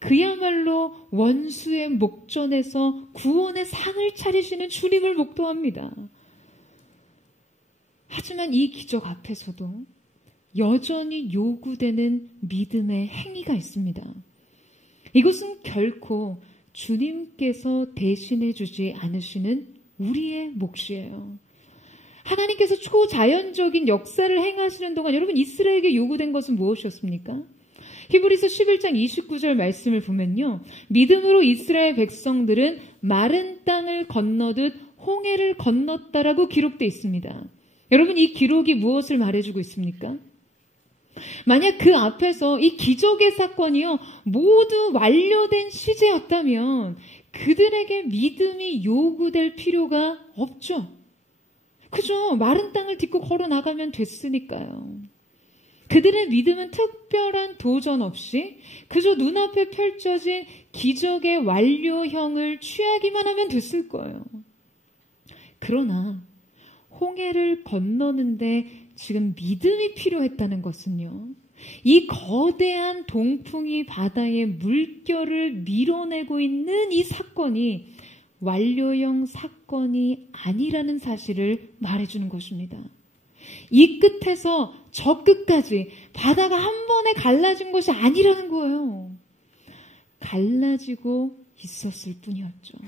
그야말로 원수의 목전에서 구원의 상을 차리시는 주님을 목도합니다. 하지만 이 기적 앞에서도 여전히 요구되는 믿음의 행위가 있습니다. 이것은 결코 주님께서 대신해 주지 않으시는 우리의 몫이에요. 하나님께서 초자연적인 역사를 행하시는 동안 여러분, 이스라엘에게 요구된 것은 무엇이었습니까? 히브리서 11장 29절 말씀을 보면요, 믿음으로 이스라엘 백성들은 마른 땅을 건너듯 홍해를 건넜다라고 기록되어 있습니다. 여러분, 이 기록이 무엇을 말해주고 있습니까? 만약 그 앞에서 이 기적의 사건이요, 모두 완료된 시제였다면 그들에게 믿음이 요구될 필요가 없죠. 그죠? 마른 땅을 딛고 걸어 나가면 됐으니까요. 그들의 믿음은 특별한 도전 없이 그저 눈앞에 펼쳐진 기적의 완료형을 취하기만 하면 됐을 거예요. 그러나 홍해를 건너는데 지금 믿음이 필요했다는 것은요, 이 거대한 동풍이 바다의 물결을 밀어내고 있는 이 사건이 완료형 사건이 아니라는 사실을 말해주는 것입니다. 이 끝에서 저 끝까지 바다가 한 번에 갈라진 것이 아니라는 거예요. 갈라지고 있었을 뿐이었죠.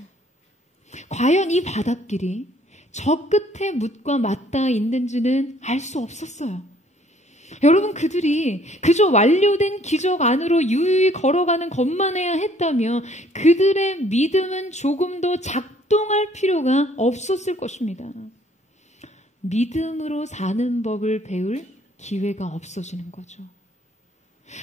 과연 이 바닷길이 저 끝에 뭇과 맞닿아 있는지는 알 수 없었어요. 여러분, 그들이 그저 완료된 기적 안으로 유유히 걸어가는 것만 해야 했다면 그들의 믿음은 조금 더 작동할 필요가 없었을 것입니다. 믿음으로 사는 법을 배울 기회가 없어지는 거죠.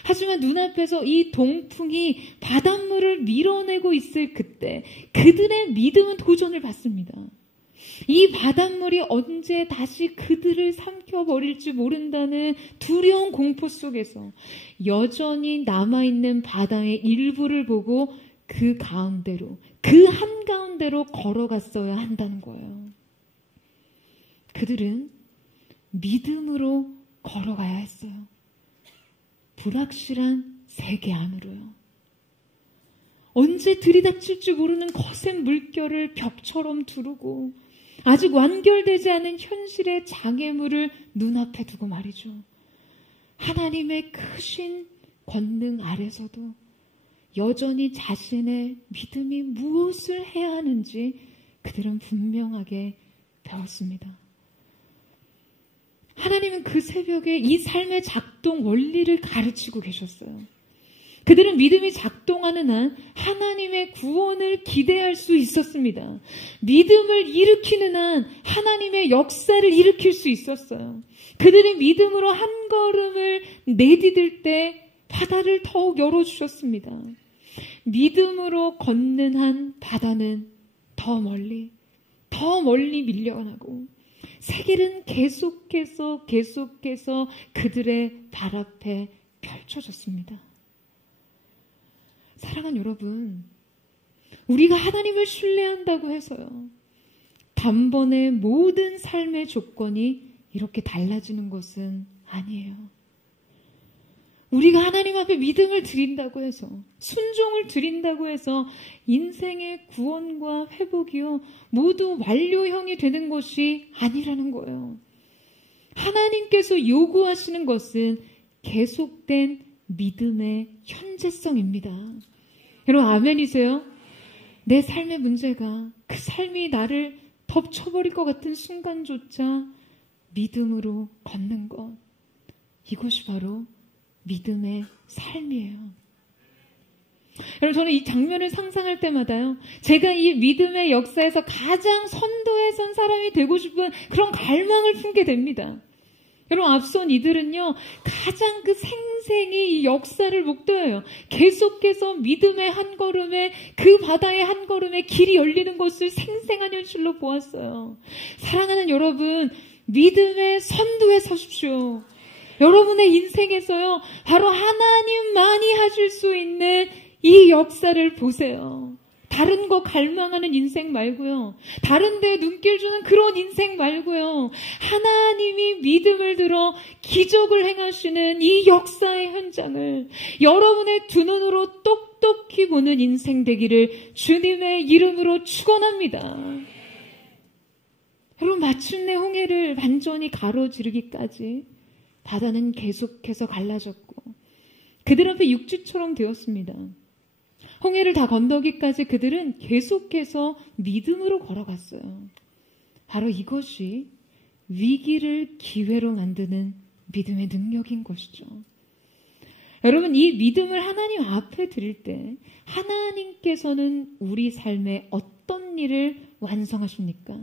하지만 눈앞에서 이 동풍이 바닷물을 밀어내고 있을 그때 그들의 믿음은 도전을 받습니다. 이 바닷물이 언제 다시 그들을 삼켜버릴지 모른다는 두려운 공포 속에서 여전히 남아있는 바다의 일부를 보고 그 가운데로, 그 한가운데로 걸어갔어야 한다는 거예요. 그들은 믿음으로 걸어가야 했어요. 불확실한 세계 안으로요. 언제 들이닥칠지 모르는 거센 물결을 벽처럼 두르고 아직 완결되지 않은 현실의 장애물을 눈앞에 두고 말이죠. 하나님의 크신 권능 아래서도 여전히 자신의 믿음이 무엇을 해야 하는지 그들은 분명하게 배웠습니다. 하나님은 그 새벽에 이 삶의 작동 원리를 가르치고 계셨어요. 그들은 믿음이 작동하는 한 하나님의 구원을 기대할 수 있었습니다. 믿음을 일으키는 한 하나님의 역사를 일으킬 수 있었어요. 그들의 믿음으로 한 걸음을 내디딜 때 바다를 더욱 열어주셨습니다. 믿음으로 걷는 한 바다는 더 멀리 밀려나고 세길은 계속해서 그들의 발 앞에 펼쳐졌습니다. 사랑하는 여러분, 우리가 하나님을 신뢰한다고 해서요, 단번에 모든 삶의 조건이 이렇게 달라지는 것은 아니에요. 우리가 하나님 앞에 믿음을 드린다고 해서, 순종을 드린다고 해서 인생의 구원과 회복이요 모두 완료형이 되는 것이 아니라는 거예요. 하나님께서 요구하시는 것은 계속된 믿음의 현재성입니다. 여러분 아멘이세요? 내 삶의 문제가 그 삶이 나를 덮쳐버릴 것 같은 순간조차 믿음으로 걷는 것, 이것이 바로 믿음의 삶이에요. 여러분 저는 이 장면을 상상할 때마다요, 제가 이 믿음의 역사에서 가장 선도에 선 사람이 되고 싶은 그런 갈망을 품게 됩니다. 여러분 앞선 이들은요 가장 그 생생히 이 역사를 목도해요. 계속해서 믿음의 한 걸음에, 그 바다의 한 걸음에 길이 열리는 것을 생생한 현실로 보았어요. 사랑하는 여러분, 믿음의 선두에 서십시오. 여러분의 인생에서요 바로 하나님만이 하실 수 있는 이 역사를 보세요. 다른 거 갈망하는 인생 말고요, 다른 데 눈길 주는 그런 인생 말고요, 하나님이 믿음을 들어 기적을 행하시는 이 역사의 현장을 여러분의 두 눈으로 똑똑히 보는 인생 되기를 주님의 이름으로 축원합니다. 여러분 마침내 홍해를 완전히 가로지르기까지 바다는 계속해서 갈라졌고 그들 앞에 육지처럼 되었습니다. 홍해를 다 건너기까지 그들은 계속해서 믿음으로 걸어갔어요. 바로 이것이 위기를 기회로 만드는 믿음의 능력인 것이죠. 여러분 이 믿음을 하나님 앞에 드릴 때 하나님께서는 우리 삶에 어떤 일을 완성하십니까?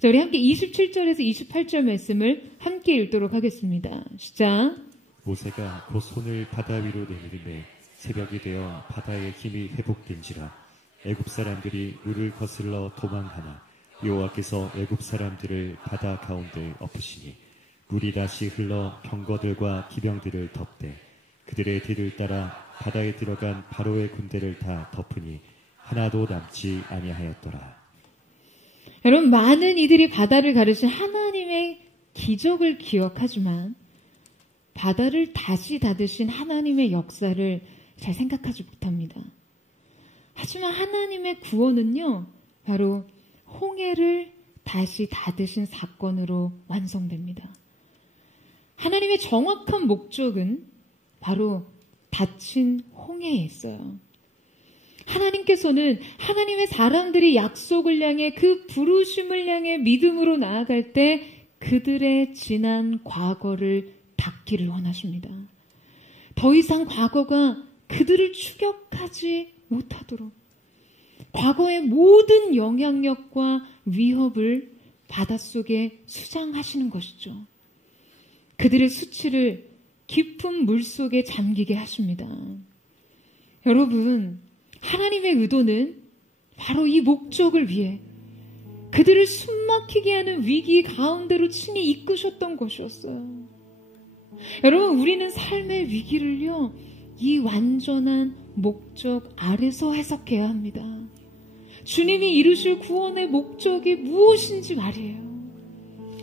자, 우리 함께 27절에서 28절 말씀을 함께 읽도록 하겠습니다. 시작. 모세가 곧 손을 바다 위로 내밀매 새벽이 되어 바다의 힘이 회복된지라 애굽 사람들이 물을 거슬러 도망하나 여호와께서 애굽 사람들을 바다 가운데 엎으시니 물이 다시 흘러 병거들과 기병들을 덮되 그들의 뒤를 따라 바다에 들어간 바로의 군대를 다 덮으니 하나도 남지 아니하였더라. 여러분 많은 이들이 바다를 가르신 하나님의 기적을 기억하지만 바다를 다시 닫으신 하나님의 역사를 잘 생각하지 못합니다. 하지만 하나님의 구원은요 바로 홍해를 다시 닫으신 사건으로 완성됩니다. 하나님의 정확한 목적은 바로 닫힌 홍해에 있어요. 하나님께서는 하나님의 사람들이 약속을 향해 그 부르심을 향해 믿음으로 나아갈 때 그들의 지난 과거를 닫기를 원하십니다. 더 이상 과거가 그들을 추격하지 못하도록 과거의 모든 영향력과 위협을 바닷속에 수장하시는 것이죠. 그들의 수치를 깊은 물속에 잠기게 하십니다. 여러분, 하나님의 의도는 바로 이 목적을 위해 그들을 숨막히게 하는 위기 가운데로 친히 이끄셨던 것이었어요. 여러분, 우리는 삶의 위기를요 이 완전한 목적 아래서 해석해야 합니다. 주님이 이루실 구원의 목적이 무엇인지 말이에요.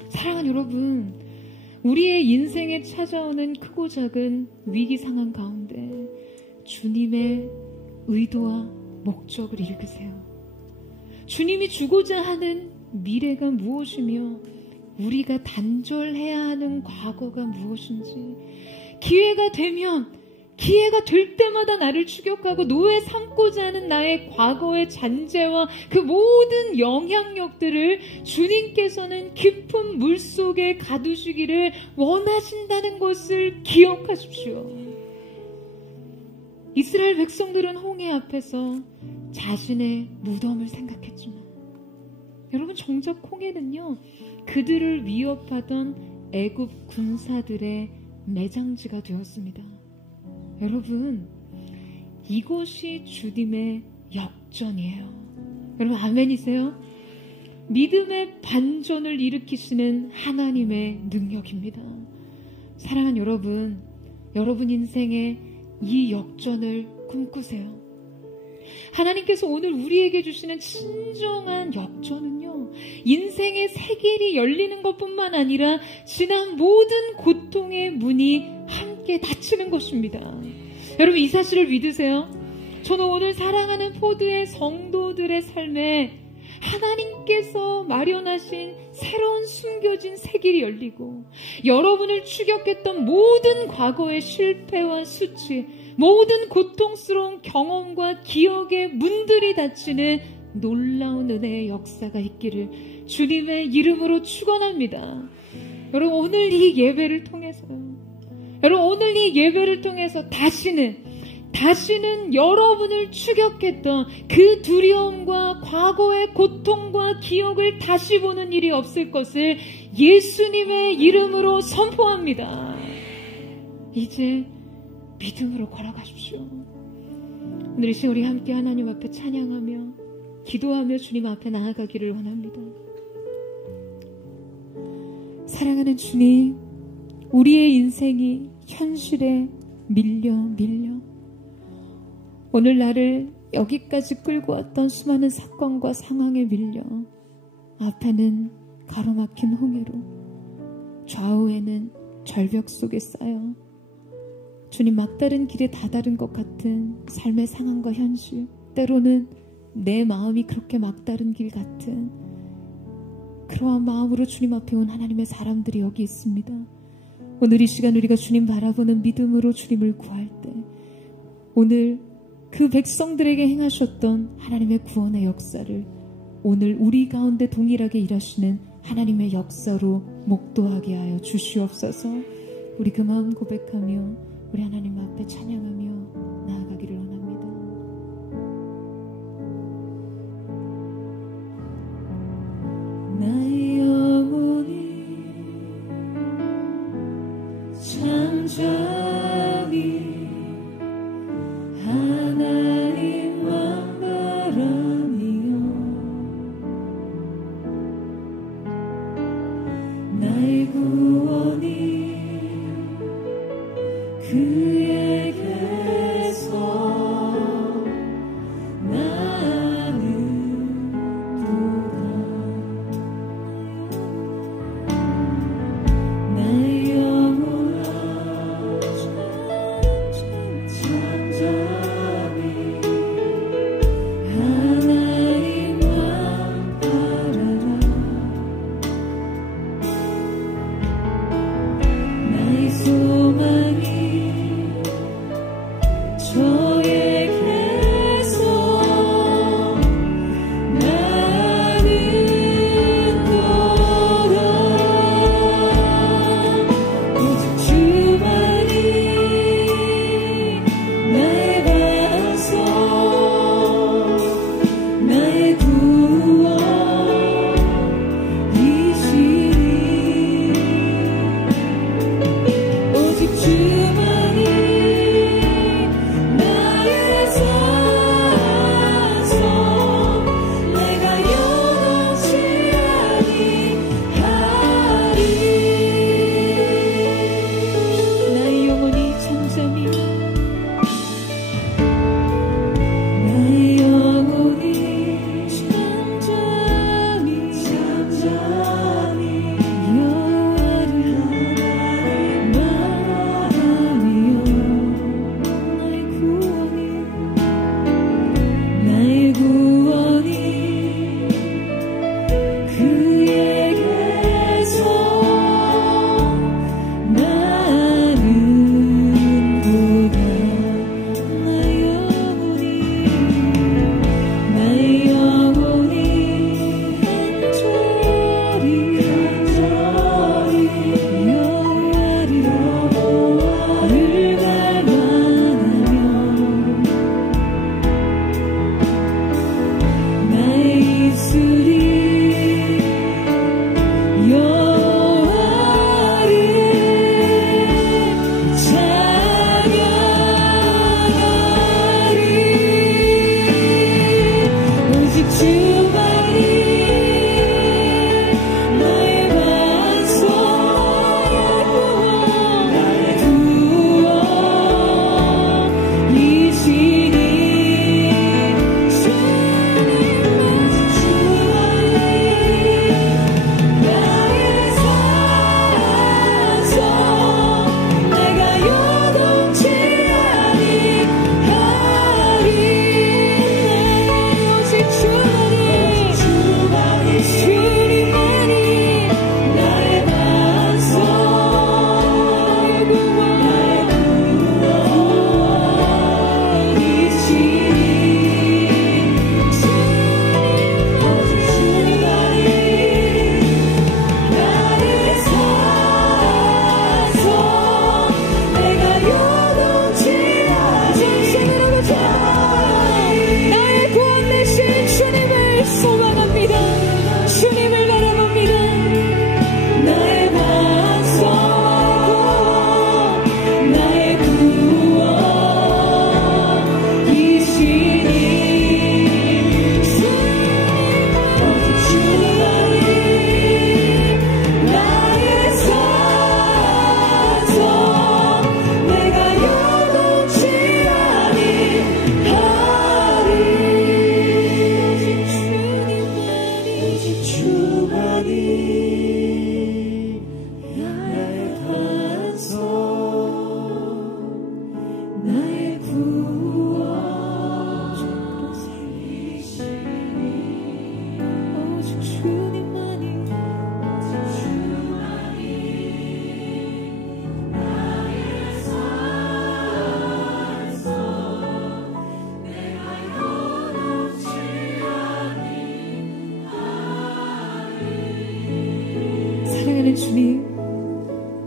사랑하는 여러분, 우리의 인생에 찾아오는 크고 작은 위기 상황 가운데 주님의 의도와 목적을 읽으세요. 주님이 주고자 하는 미래가 무엇이며 우리가 단절해야 하는 과거가 무엇인지, 기회가 될 때마다 나를 추격하고 노예 삼고자 하는 나의 과거의 잔재와 그 모든 영향력들을 주님께서는 깊은 물속에 가두시기를 원하신다는 것을 기억하십시오. 이스라엘 백성들은 홍해 앞에서 자신의 무덤을 생각했지만, 여러분, 정작 홍해는요, 그들을 위협하던 애굽 군사들의 매장지가 되었습니다. 여러분, 이것이 주님의 역전이에요. 여러분, 아멘이세요? 믿음의 반전을 일으키시는 하나님의 능력입니다. 사랑하는 여러분, 여러분 인생에 이 역전을 꿈꾸세요. 하나님께서 오늘 우리에게 주시는 진정한 역전은요, 인생의 새 길이 열리는 것뿐만 아니라 지난 모든 고통의 문이 함께 닫히는 것입니다. 여러분, 이 사실을 믿으세요? 저는 오늘 사랑하는 포드의 성도들의 삶에 하나님께서 마련하신 새로운 숨겨진 새 길이 열리고, 여러분을 추격했던 모든 과거의 실패와 수치, 모든 고통스러운 경험과 기억의 문들이 닫히는 놀라운 은혜의 역사가 있기를 주님의 이름으로 축원합니다. 여러분, 오늘 이 예배를 통해서요, 여러분, 오늘 이 예배를 통해서 다시는 여러분을 추격했던 그 두려움과 과거의 고통과 기억을 다시 보는 일이 없을 것을 예수님의 이름으로 선포합니다. 이제 믿음으로 걸어가십시오. 오늘 이 시간 우리 함께 하나님 앞에 찬양하며 기도하며 주님 앞에 나아가기를 원합니다. 사랑하는 주님, 우리의 인생이 현실에 밀려 오늘 나를 여기까지 끌고 왔던 수많은 사건과 상황에 밀려 앞에는 가로막힌 홍해로, 좌우에는 절벽 속에 쌓여 주님 막다른 길에 다다른 것 같은 삶의 상황과 현실, 때로는 내 마음이 그렇게 막다른 길 같은 그러한 마음으로 주님 앞에 온 하나님의 사람들이 여기 있습니다. 오늘 이 시간 우리가 주님 바라보는 믿음으로 주님을 구할 때, 오늘 그 백성들에게 행하셨던 하나님의 구원의 역사를 오늘 우리 가운데 동일하게 일하시는 하나님의 역사로 목도하게 하여 주시옵소서. 우리 그 마음 고백하며 우리 하나님 앞에 찬양하며 나아가기를 원합니다. 나의 영혼이 잠잠히 하나님만 바라며 나의 구원이 그에게서 나는 도다. 나의 영혼아 잠잠히 하나님만 바라라. 나의 소망이 주님,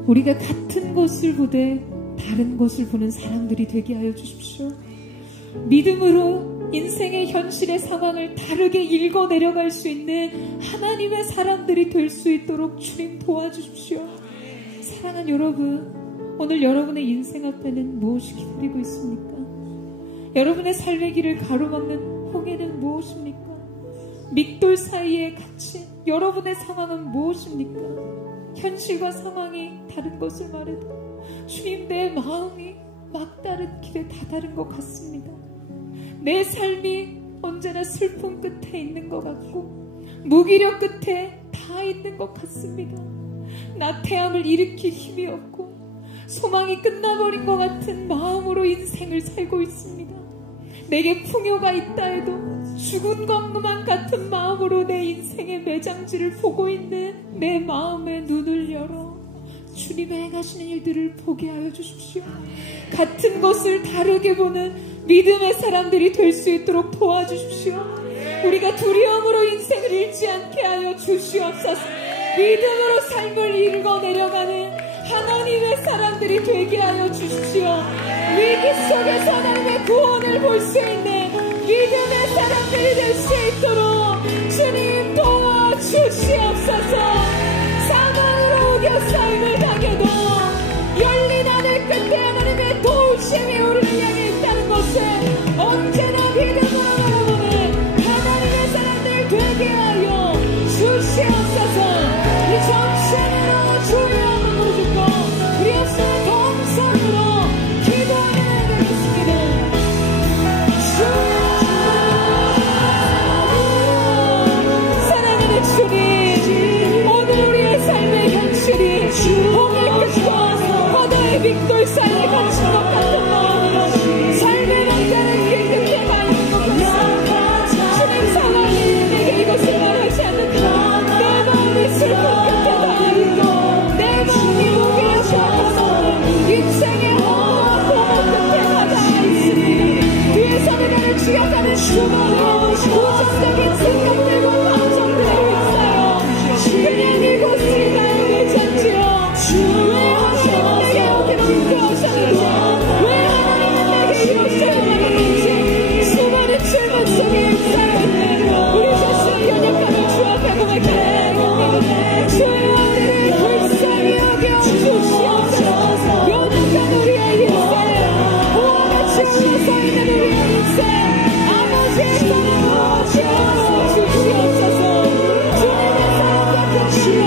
우리가 같은 것을 보되 다른 것을 보는 사람들이 되게 하여 주십시오. 믿음으로 인생의 현실의 상황을 다르게 읽어 내려갈 수 있는 하나님의 사람들이 될 수 있도록 주님 도와주십시오. 사랑하는 여러분, 오늘 여러분의 인생 앞에는 무엇이 기다리고 있습니까? 여러분의 삶의 길을 가로막는 홍해는 무엇입니까? 믹돌 사이에 갇힌 여러분의 상황은 무엇입니까? 현실과 상황이 다른 것을 말해도 주님, 내 마음이 막다른 길에 다다른 것 같습니다. 내 삶이 언제나 슬픔 끝에 있는 것 같고 무기력 끝에 다 있는 것 같습니다. 나태함을 일으킬 힘이 없고 소망이 끝나버린 것 같은 마음으로 인생을 살고 있습니다. 내게 풍요가 있다 해도 죽은 것만 같은 마음으로 내 인생의 매장지를 보고 있는 내 마음의 눈을 열어 주님의 행하시는 일들을 보게 하여 주십시오. 같은 것을 다르게 보는 믿음의 사람들이 될 수 있도록 도와주십시오. 우리가 두려움으로 인생을 잃지 않게 하여 주시옵소서. 믿음으로 삶을 읽어 내려가는 하나님의 사람들이 되게 하여 주십시오. 위기 속에서 하나님의 구원을 볼 수 있는 믿음의 사람들이 될 수 있도록 주님 도와주시옵소서. 사망으로 우겨 삶을 당해도 열린 하늘 끝에 하나님의 도우심이 우리를 향해 있다는 것을 언제나 믿음으로 바라보는 하나님의 사람들 되게 하여 주시옵소서. 이 정신으로 주의 한번 모시고 우리 없으면 동성으로 기도하면 되겠습니다. 사랑하는 주님, 오늘 우리의 삶의 현실이 홍해 끝과 바다의 빅돌 사이에 갇힌 것 같은 마음으로 삶의 남자는 길 끝에 가 있는 것 같습니다. 주님, 상황이 내게 이것을 말하지 않는다. 내 마음이 슬픔 끝에 다 있고 내 마음이 무기력하고 인생의 허무와 고문 끝에 다 있으니 뒤에서는 나를 취약하는 수많은 부정적인 생각들과 감정들이 있어요. 그냥 이곳이 나의 매장지요. 왜 하나님은 내게 오기로 인도하셨는지, 왜 하나님은 내게 이루셔야 하는지 수많은 질문 속에 쌓여있는 우리 자신의 연약함을 주 앞에 고백하는 주의 아들을 불쌍히 여겨 주시옵소서. 연약한 우리의 인생, 우와 같이 올라서 있는 우리의 인생, 아버지의 손을 부어주시옵소서. 주님의 사랑과 통치로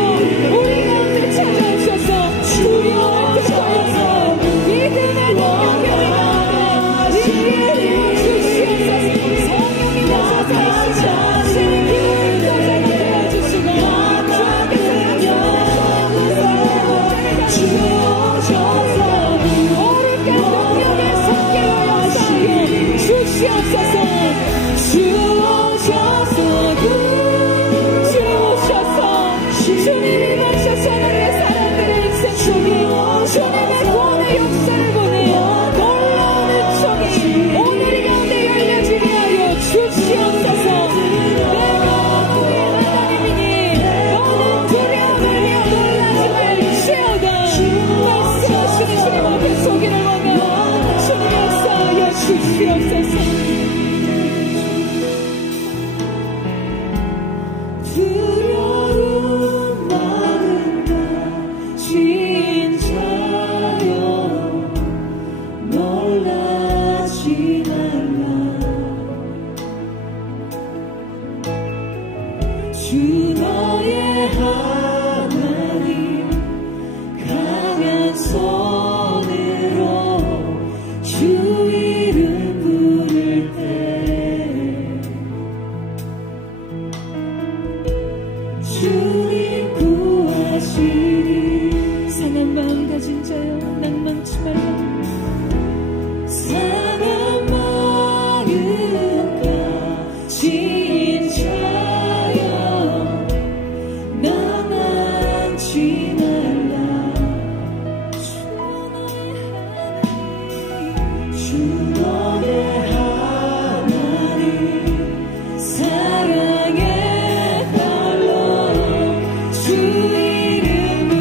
우리 가운데 찾아오셔서 두려움을 뜯어서 믿음의 능력을 가운데 있게 해주시옵소서. 성령이 나셔서 신의 기운을 가져가게 해주시고 주 앞에서 주옵소서. 어렵게 능력에 속게 하여 주시옵소서. 주님이 가셔서 나의 사람들의 인생 속에 주님의 구원의 역사를 보내 놀라운 은총이 오늘 이 가운데 열려지게 하여 주시옵소서. 내가 우리 하나님이니 너는 두려움을 놀라지 말지어다. 말씀하시는 주님 앞에 서기를 원하며 주님 역사하여 주시옵소서. 두려움 많은 나 진짜요 놀라지 말라. 주 너의 하나님 강한 손으로 주 이름 부를 때 주님 구하시니. 상한 마음 가진 자여 낭망치 말라. 상한 마음 가진 자여 낭망치 말라. 주 너의 하나님 사랑의 주 이름을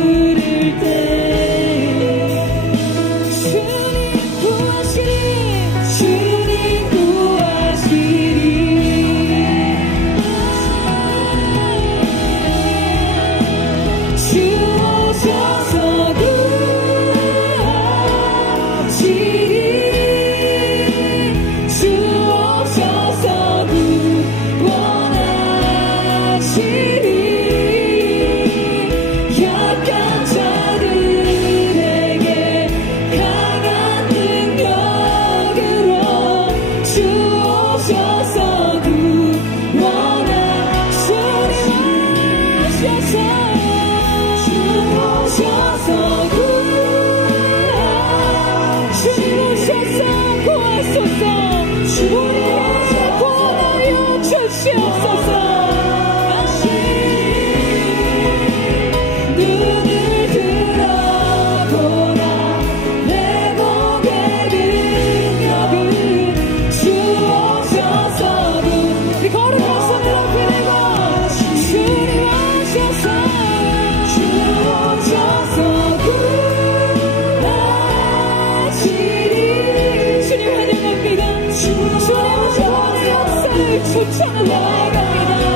주님의 역사를 쫓아 나아갑니다.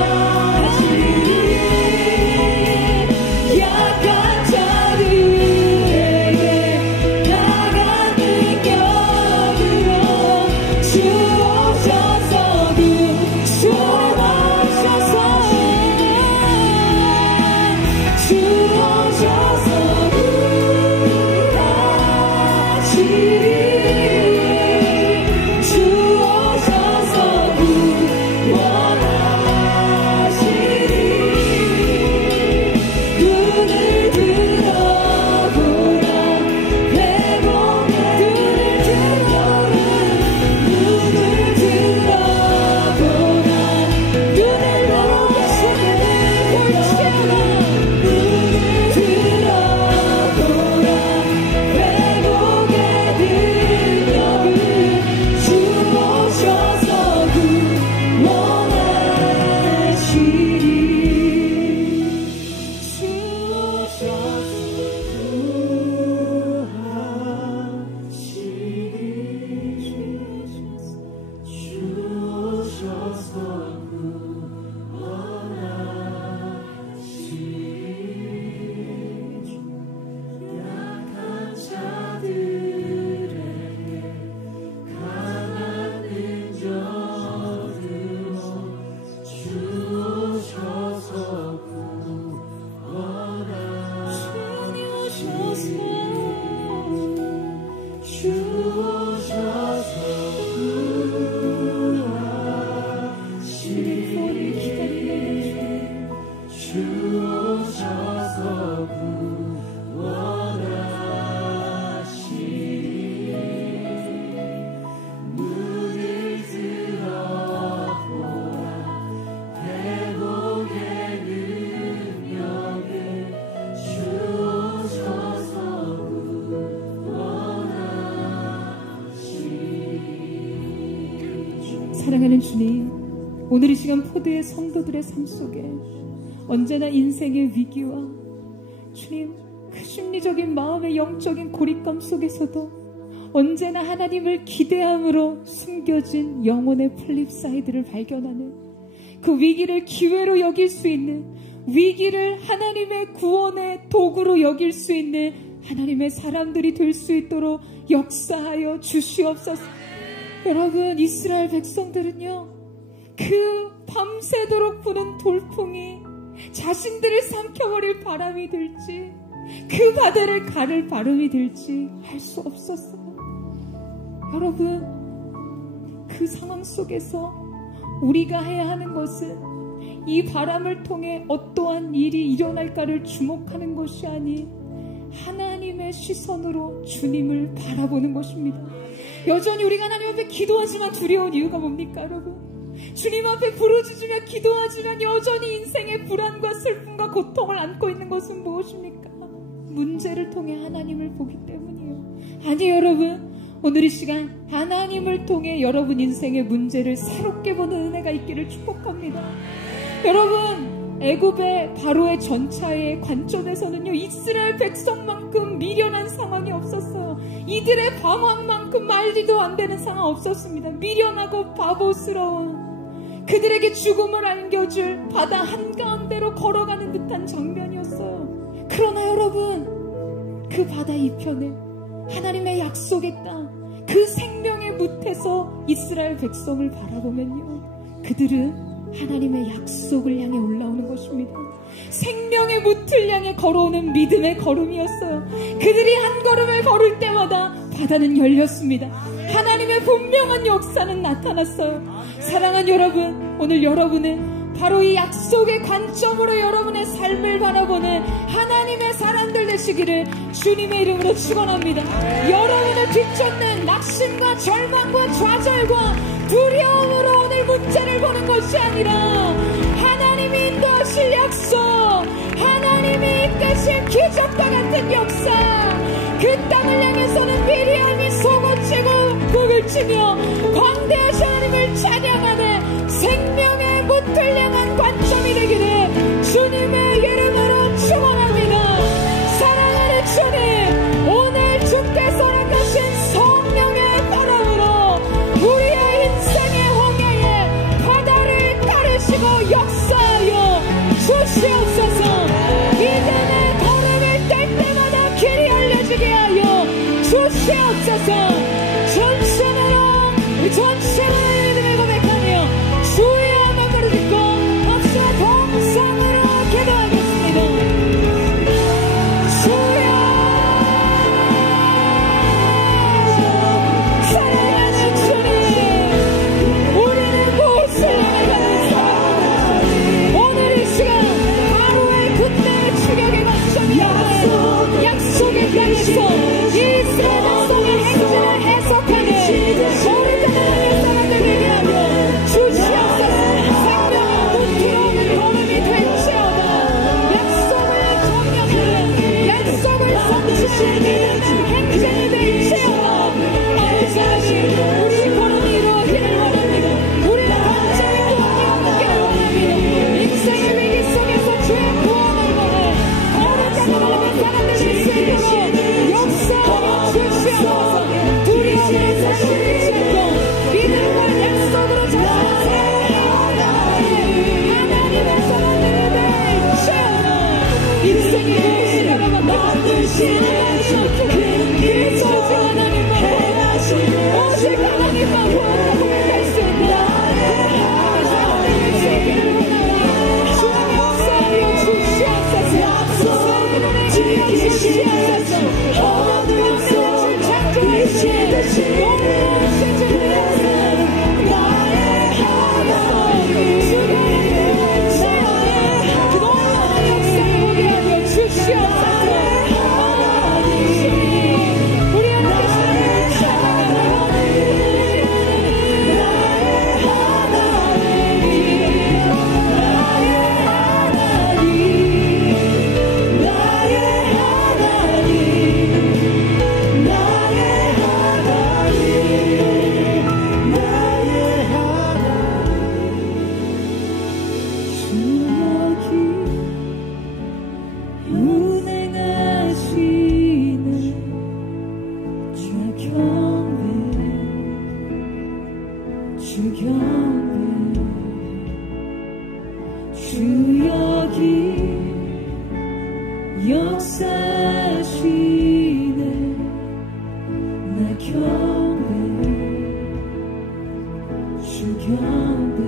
약한 자들에게 강한 능력으로 주오셔서 사랑하는 주님, 오늘 이 시간 포도의 성도들의 삶 속에 언제나 인생의 위기와 주님 그 심리적인 마음의 영적인 고립감 속에서도 언제나 하나님을 기대함으로 숨겨진 영혼의 플립사이드를 발견하는 그 위기를 기회로 여길 수 있는, 위기를 하나님의 구원의 도구로 여길 수 있는 하나님의 사람들이 될 수 있도록 역사하여 주시옵소서. 여러분, 이스라엘 백성들은요, 그 밤새도록 부는 돌풍이 자신들을 삼켜버릴 바람이 될지, 그 바다를 가를 바람이 될지 알 수 없었어요. 여러분, 그 상황 속에서 우리가 해야 하는 것은 이 바람을 통해 어떠한 일이 일어날까를 주목하는 것이 아닌 하나님의 시선으로 주님을 바라보는 것입니다. 여전히 우리가 하나님 앞에 기도하지만 두려운 이유가 뭡니까, 여러분? 주님 앞에 부르짖으며 기도하지만 여전히 인생의 불안과 슬픔과 고통을 안고 있는 것은 무엇입니까? 문제를 통해 하나님을 보기 때문이에요. 아니에요, 여러분. 오늘 이 시간 하나님을 통해 여러분 인생의 문제를 새롭게 보는 은혜가 있기를 축복합니다. 여러분, 애굽의 바로의 전차의 관점에서는요, 이스라엘 백성만큼 미련한 상황이 없었어요. 이들의 방황만큼 말리도 안 되는 상황 없었습니다. 미련하고 바보스러운, 그들에게 죽음을 안겨줄 바다 한가운데로 걸어가는 듯한 장면이었어요. 그러나 여러분, 그 바다 이편에 하나님의 약속의 땅, 그 생명의 뭇에서 이스라엘 백성을 바라보면요, 그들은 하나님의 약속을 향해 올라오는 것입니다. 생명의 뭇을 향해 걸어오는 믿음의 걸음이었어요. 그들이 한 걸음을 걸을 때마다 바다는 열렸습니다. 하나님의 분명한 역사는 나타났어요. 사랑하는 여러분, 오늘 여러분은 바로 이 약속의 관점으로 여러분의 삶을 바라보는 하나님의 사람들 되시기를 주님의 이름으로 축원합니다. 여러분을 뒤쫓는 낙심과 절망과 좌절과 두려움으로 오늘 문제를 보는 것이 아니라 하나님이 인도하실 약속, 하나님이 이끄실 기적과 같은 역사, 그 땅을 향해서는 미리암이 속을 치고 북을 치며 광대하신 하나님을 찬양하는 생명의 뭇을 향한 관점이 되기를 주님의 이름으로 축원합니다. 사랑하는 주님, 오늘 주께서 허락하신 성령의 바람으로 우리의 주시옵소서. 전체나라 우리 전체나라 믿음을 고백하며 주의 말씀을 듣고 박수 동상으로 기도하겠습니다. 주여 사랑하신 주님, 우리는 무엇을 가는 사람입니다. 오늘 이 시간 바로의 군대의 추격에 맞서며 약속의 땅에서 이스라엘 백성의 행진을 해석하는 소리 듣는 사람들 되게 하며 주시옵소서. 생명과 부끄러운 걸음이 될지어다. 약속을 정령하는 약속을 성취시키는 행진이 될지어다. 아버지 하신 우리 걸음이 이루어지길 원합니다. 우리는 언제나 구원이 없기를 원합니다. 인생의 위기 속에서 주의 구원을 원해 어느덧 올라간 사람들 있으므로 역사하여 주시옵소서. 두려움을 자신이 짓고 믿음과 약속으로 자신을 하나님의 사랑을 되시오라. 인생의 위기를 만드시는 그 소중한 하나님과 오직 하나님과 고백할 수 있다. 주님의 역사하여 주시옵소서. 지키시옵소서. 어둠 속을 창조하시듯이 영원하신 주님 나의 하나님, 그 놀라운 역사를 보게 하여 주시옵소서. 우리 함께 역사하시네. 나 경배 주 경배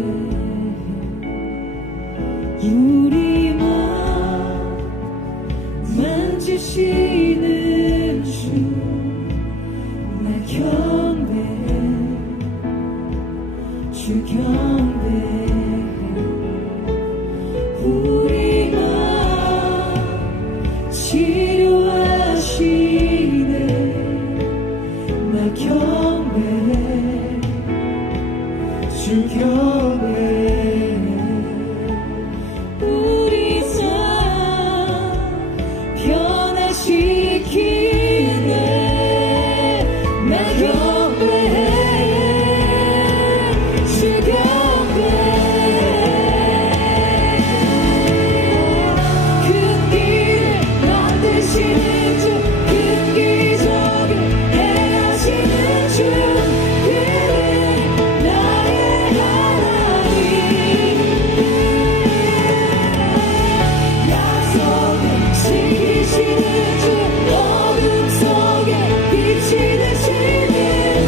우리 맘 만지시는 주 나 경배 주 경배 우리 맘 치료하시네. 나 경배 주 경배 우리 삶 변화시키네. 나 경배 주 경배 큰 길을 만드시는 주, 큰 기적을 행하시는 주, 그는 나의 하나님. 약속을 지키시는 주, 어둠 속에 빛이 되시는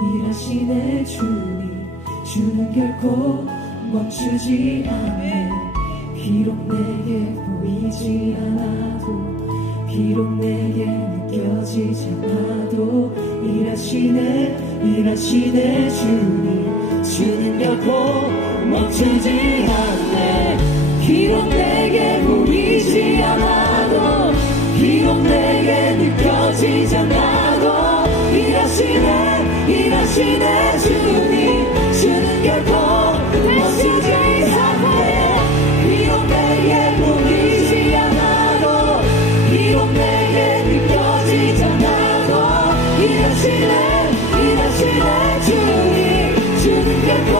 일하시네 주는 결코 멈추지 않네. 비록 내게 보이지 않아도 비록 내게 느껴지지 않아도 일하시네 주는 결코 멈추지 않네. 비록 내게 보이지 않아도 비록 내게 느껴지지 않아도 일하시네 주는 결코 멈추지 않네. 비록 내게 보이지 않아도 비록 내게 느껴지지 않아도 일하시네 주는 결코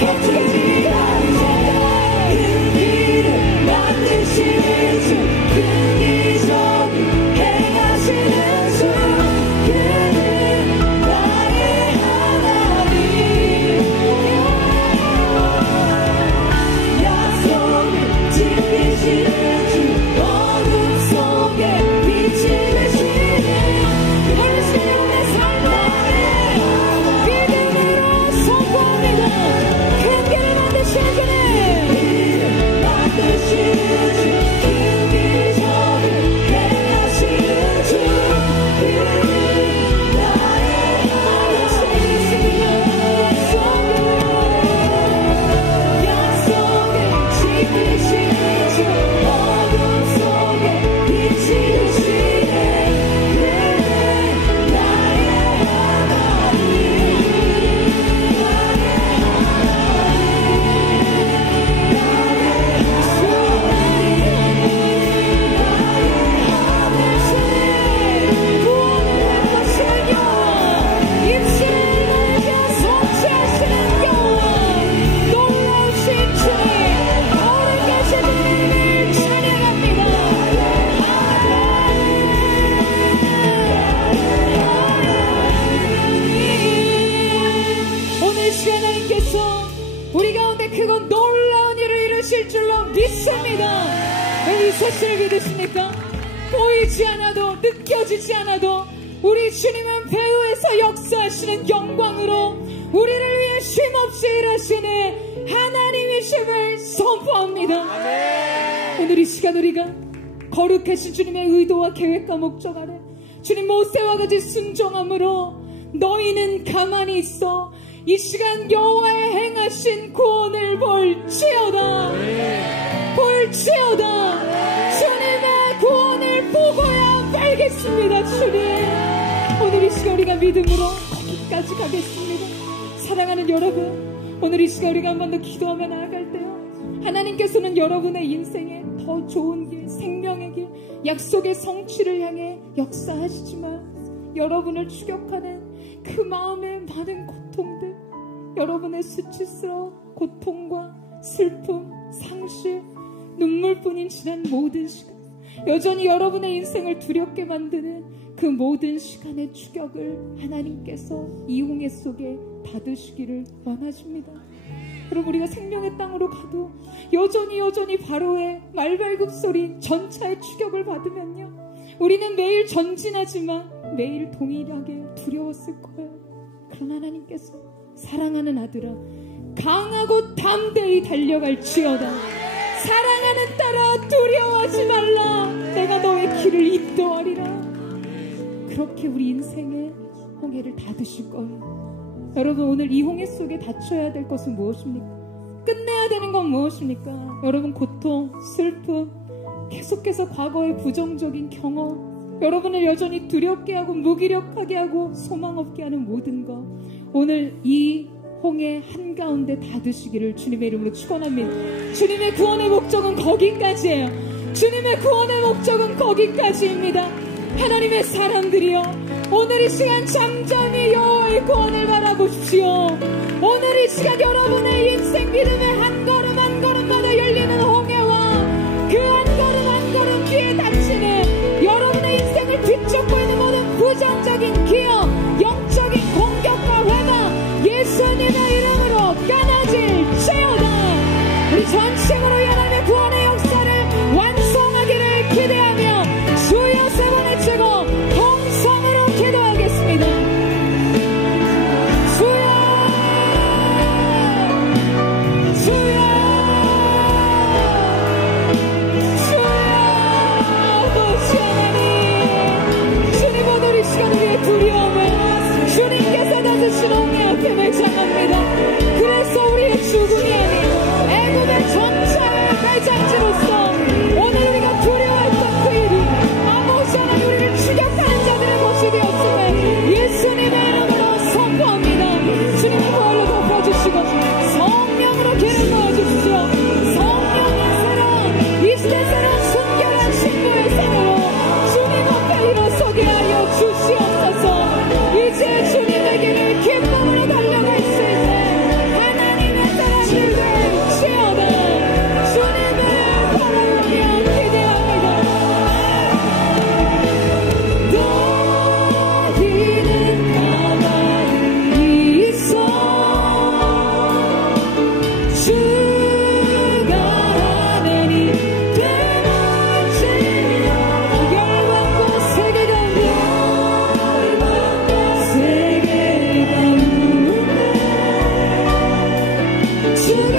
멈추지 않네. 그 길을 만드시는 주 긍기적인 행하시는 주 그는 나의 하나님. 약속을 지키시는 주 어둠 속에 빛이 되시는 당신의 내 삶에 믿음으로 선포합니다. 큰 길을 만드시는 주님, 만드시는 주 긍기적인 행하시는 주 그는 나의 하나님. 약속을 지키시는 주 어둠 속에 빛이 되시네. 그는 나의 오늘 시간 하나님께서 우리 가운데 크고 놀라운 일을 이루실 줄로 믿습니다. 이 사실을 믿으십니까? 보이지 않아도 느껴지지 않아도 우리 주님은 배후에서 역사하시는 영광으로 우리를 위해 쉼없이 일하시는 하나님이심을 선포합니다. 오늘 이 시간 우리가 거룩하신 주님의 의도와 계획과 목적 아래 주님 모세와 같이 순종함으로 너희는 가만히 있어 이 시간 여호와의 행하신 구원을 볼지어다. 주님의 구원을 보고야 알겠습니다. 주님, 오늘 이 시간 우리가 믿음으로 거기까지 가겠습니다. 사랑하는 여러분, 오늘 이 시간 우리가 한 번 더 기도하며 나아갈 때요, 하나님께서는 여러분의 인생에 더 좋은 길, 생명의 길, 약속의 성취를 향해 역사하시지만 여러분을 추격하는 그 마음의 많은 고통들, 여러분의 수치스러운 고통과 슬픔, 상실, 눈물뿐인 지난 모든 시간, 여전히 여러분의 인생을 두렵게 만드는 그 모든 시간의 추격을 하나님께서 이홍해 속에 받으시기를 원하십니다. 여러분, 우리가 생명의 땅으로 가도 여전히 바로의 말발굽 소리, 전차의 추격을 받으면요, 우리는 매일 전진하지만 매일 동일하게 두려웠을 거예요. 그러나 하나님께서 사랑하는 아들아, 강하고 담대히 달려갈지어다. 사랑하는 딸아, 두려워하지 말라. 내가 너의 길을 인도하리라. 그렇게 우리 인생의 홍해를 닫으실 거예요. 여러분, 오늘 이 홍해 속에 닫혀야 될 것은 무엇입니까? 끝내야 되는 건 무엇입니까? 여러분, 고통, 슬픔, 계속해서 과거의 부정적인 경험, 여러분을 여전히 두렵게 하고 무기력하게 하고 소망 없게 하는 모든 것, 오늘 이 홍해 한가운데 닫으시기를 주님의 이름으로 축원합니다. 주님의 구원의 목적은 거기까지예요. 주님의 구원의 목적은 거기까지입니다. 하나님의 사람들이여, 오늘 이 시간 잠잠히 여호와의 구원을 바라보십시오. 오늘 이 시간 여러분의 인생 믿음의 한 걸음 한 걸음마다 열리는 홍해와 그 한 걸음 한 걸음 뒤에 닥치는 여러분의 인생을 뒤쫓고 있는 모든 부정적인 기억, 영적인 공격과 회방, 예수님의 이름으로 끊어질지어다. 우리 전심으로 하나님의 구원의 역사를 완성하기를 기대하며 주여 세 번 외치고 통성으로 기도하겠습니다. 살아계신 왕의 앞에 매장합니다. 그래서 우리의 죽음이 아닌 애굽의 전차의 매장지로서 오늘 우리가 두려워했던 그 일이 아무것이 하나님 우리를 추격하는 자들의 것이 되었음을 예수님의 이름으로 선포합니다. 주님의 부활로 덮어주시고 성령으로 기름 부어주십시오. 성령의 새로운 이 시대 새로운 순결한 신부의 생으로 주님 앞에 일어서게 하여 주시옵소서. 이제 주님의 길을 기쁨으로 달려갈 수 있는 하나님의 사람들 될지어다. 주님을 바라보며 기대합니다. 너희는 가만히 있어. 주가 하나님 되는지 열방과 세계 가운데 주가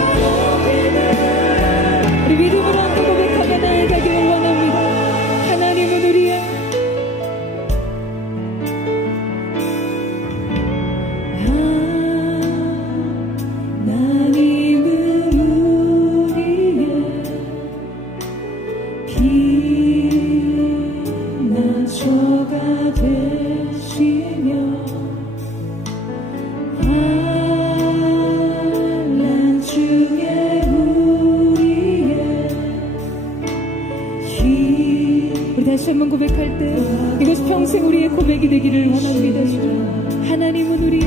우리 믿음으로 함께 고백하며 나아가기를 원합니다. 하나님은 우리의 빛나초가 되시며 환난 중에 우리의 힘. 우리 다시 한번 고백할 때 이것이 평생 우리의 고백이 되기를 원합니다. 주님, 하나님은 우리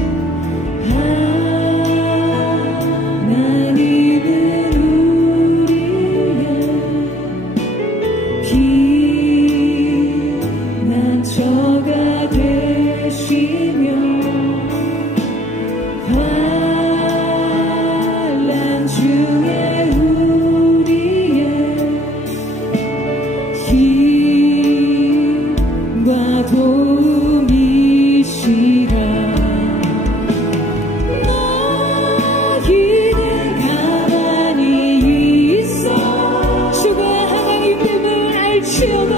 빛나초가 되시며 환난 중에 우리의 힘과 도움이시라. 너희는 가만히 있어. 주가 하나님됨을 알지어다.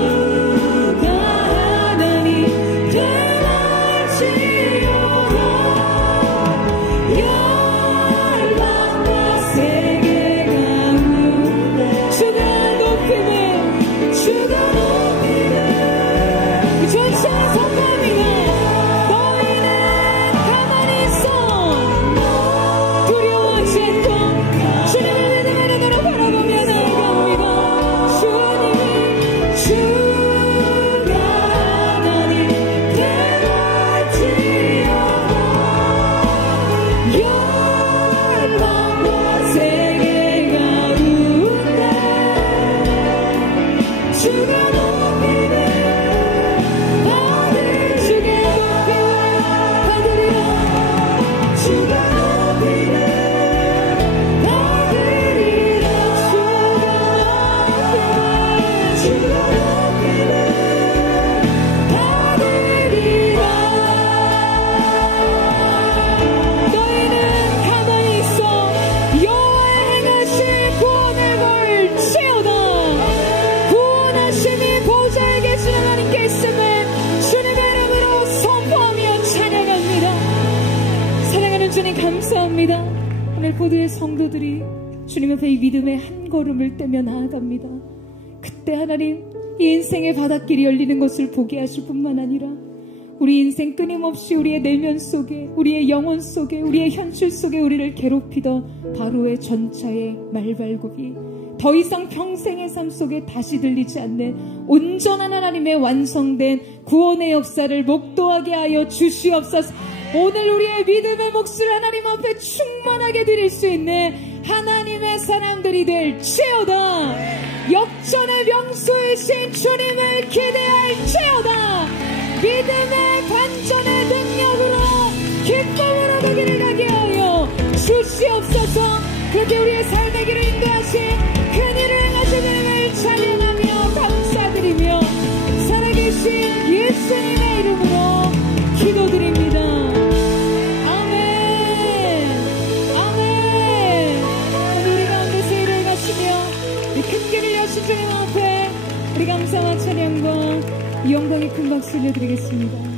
주님 감사합니다. 오늘 모두의 성도들이 주님 앞에 이 믿음의 한 걸음을 떼며 나아갑니다. 그때 하나님 이 인생의 바닷길이 열리는 것을 보게 하실 뿐만 아니라 우리 인생 끊임없이 우리의 내면 속에, 우리의 영혼 속에, 우리의 현실 속에 우리를 괴롭히던 바로의 전차의 말발굽이 더 이상 평생의 삶 속에 다시 들리지 않는 온전한 하나님의 완성된 구원의 역사를 목도하게 하여 주시옵소서. 오늘 우리의 믿음의 몫을 하나님 앞에 충만하게 드릴 수 있는 하나님의 사람들이 될지어다. 역전의 명수이신 주님을 기대할지어다. 믿음의 반전의 능력으로 기쁨으로 그 길을 가게 하여 주시옵소서. 그렇게 우리의 삶의 길을 인도하신 큰일을 행하신 주님을 찬양하며 감사드리며 살아계신 예수님의 이름으로 기도드립니다. 아멘. 아멘. 오늘 우리 가운데서 일을 가시며 이 큰 길을 여신 주님 앞에 우리 감사와 찬양과 영광의 큰 박수 올려드리겠습니다.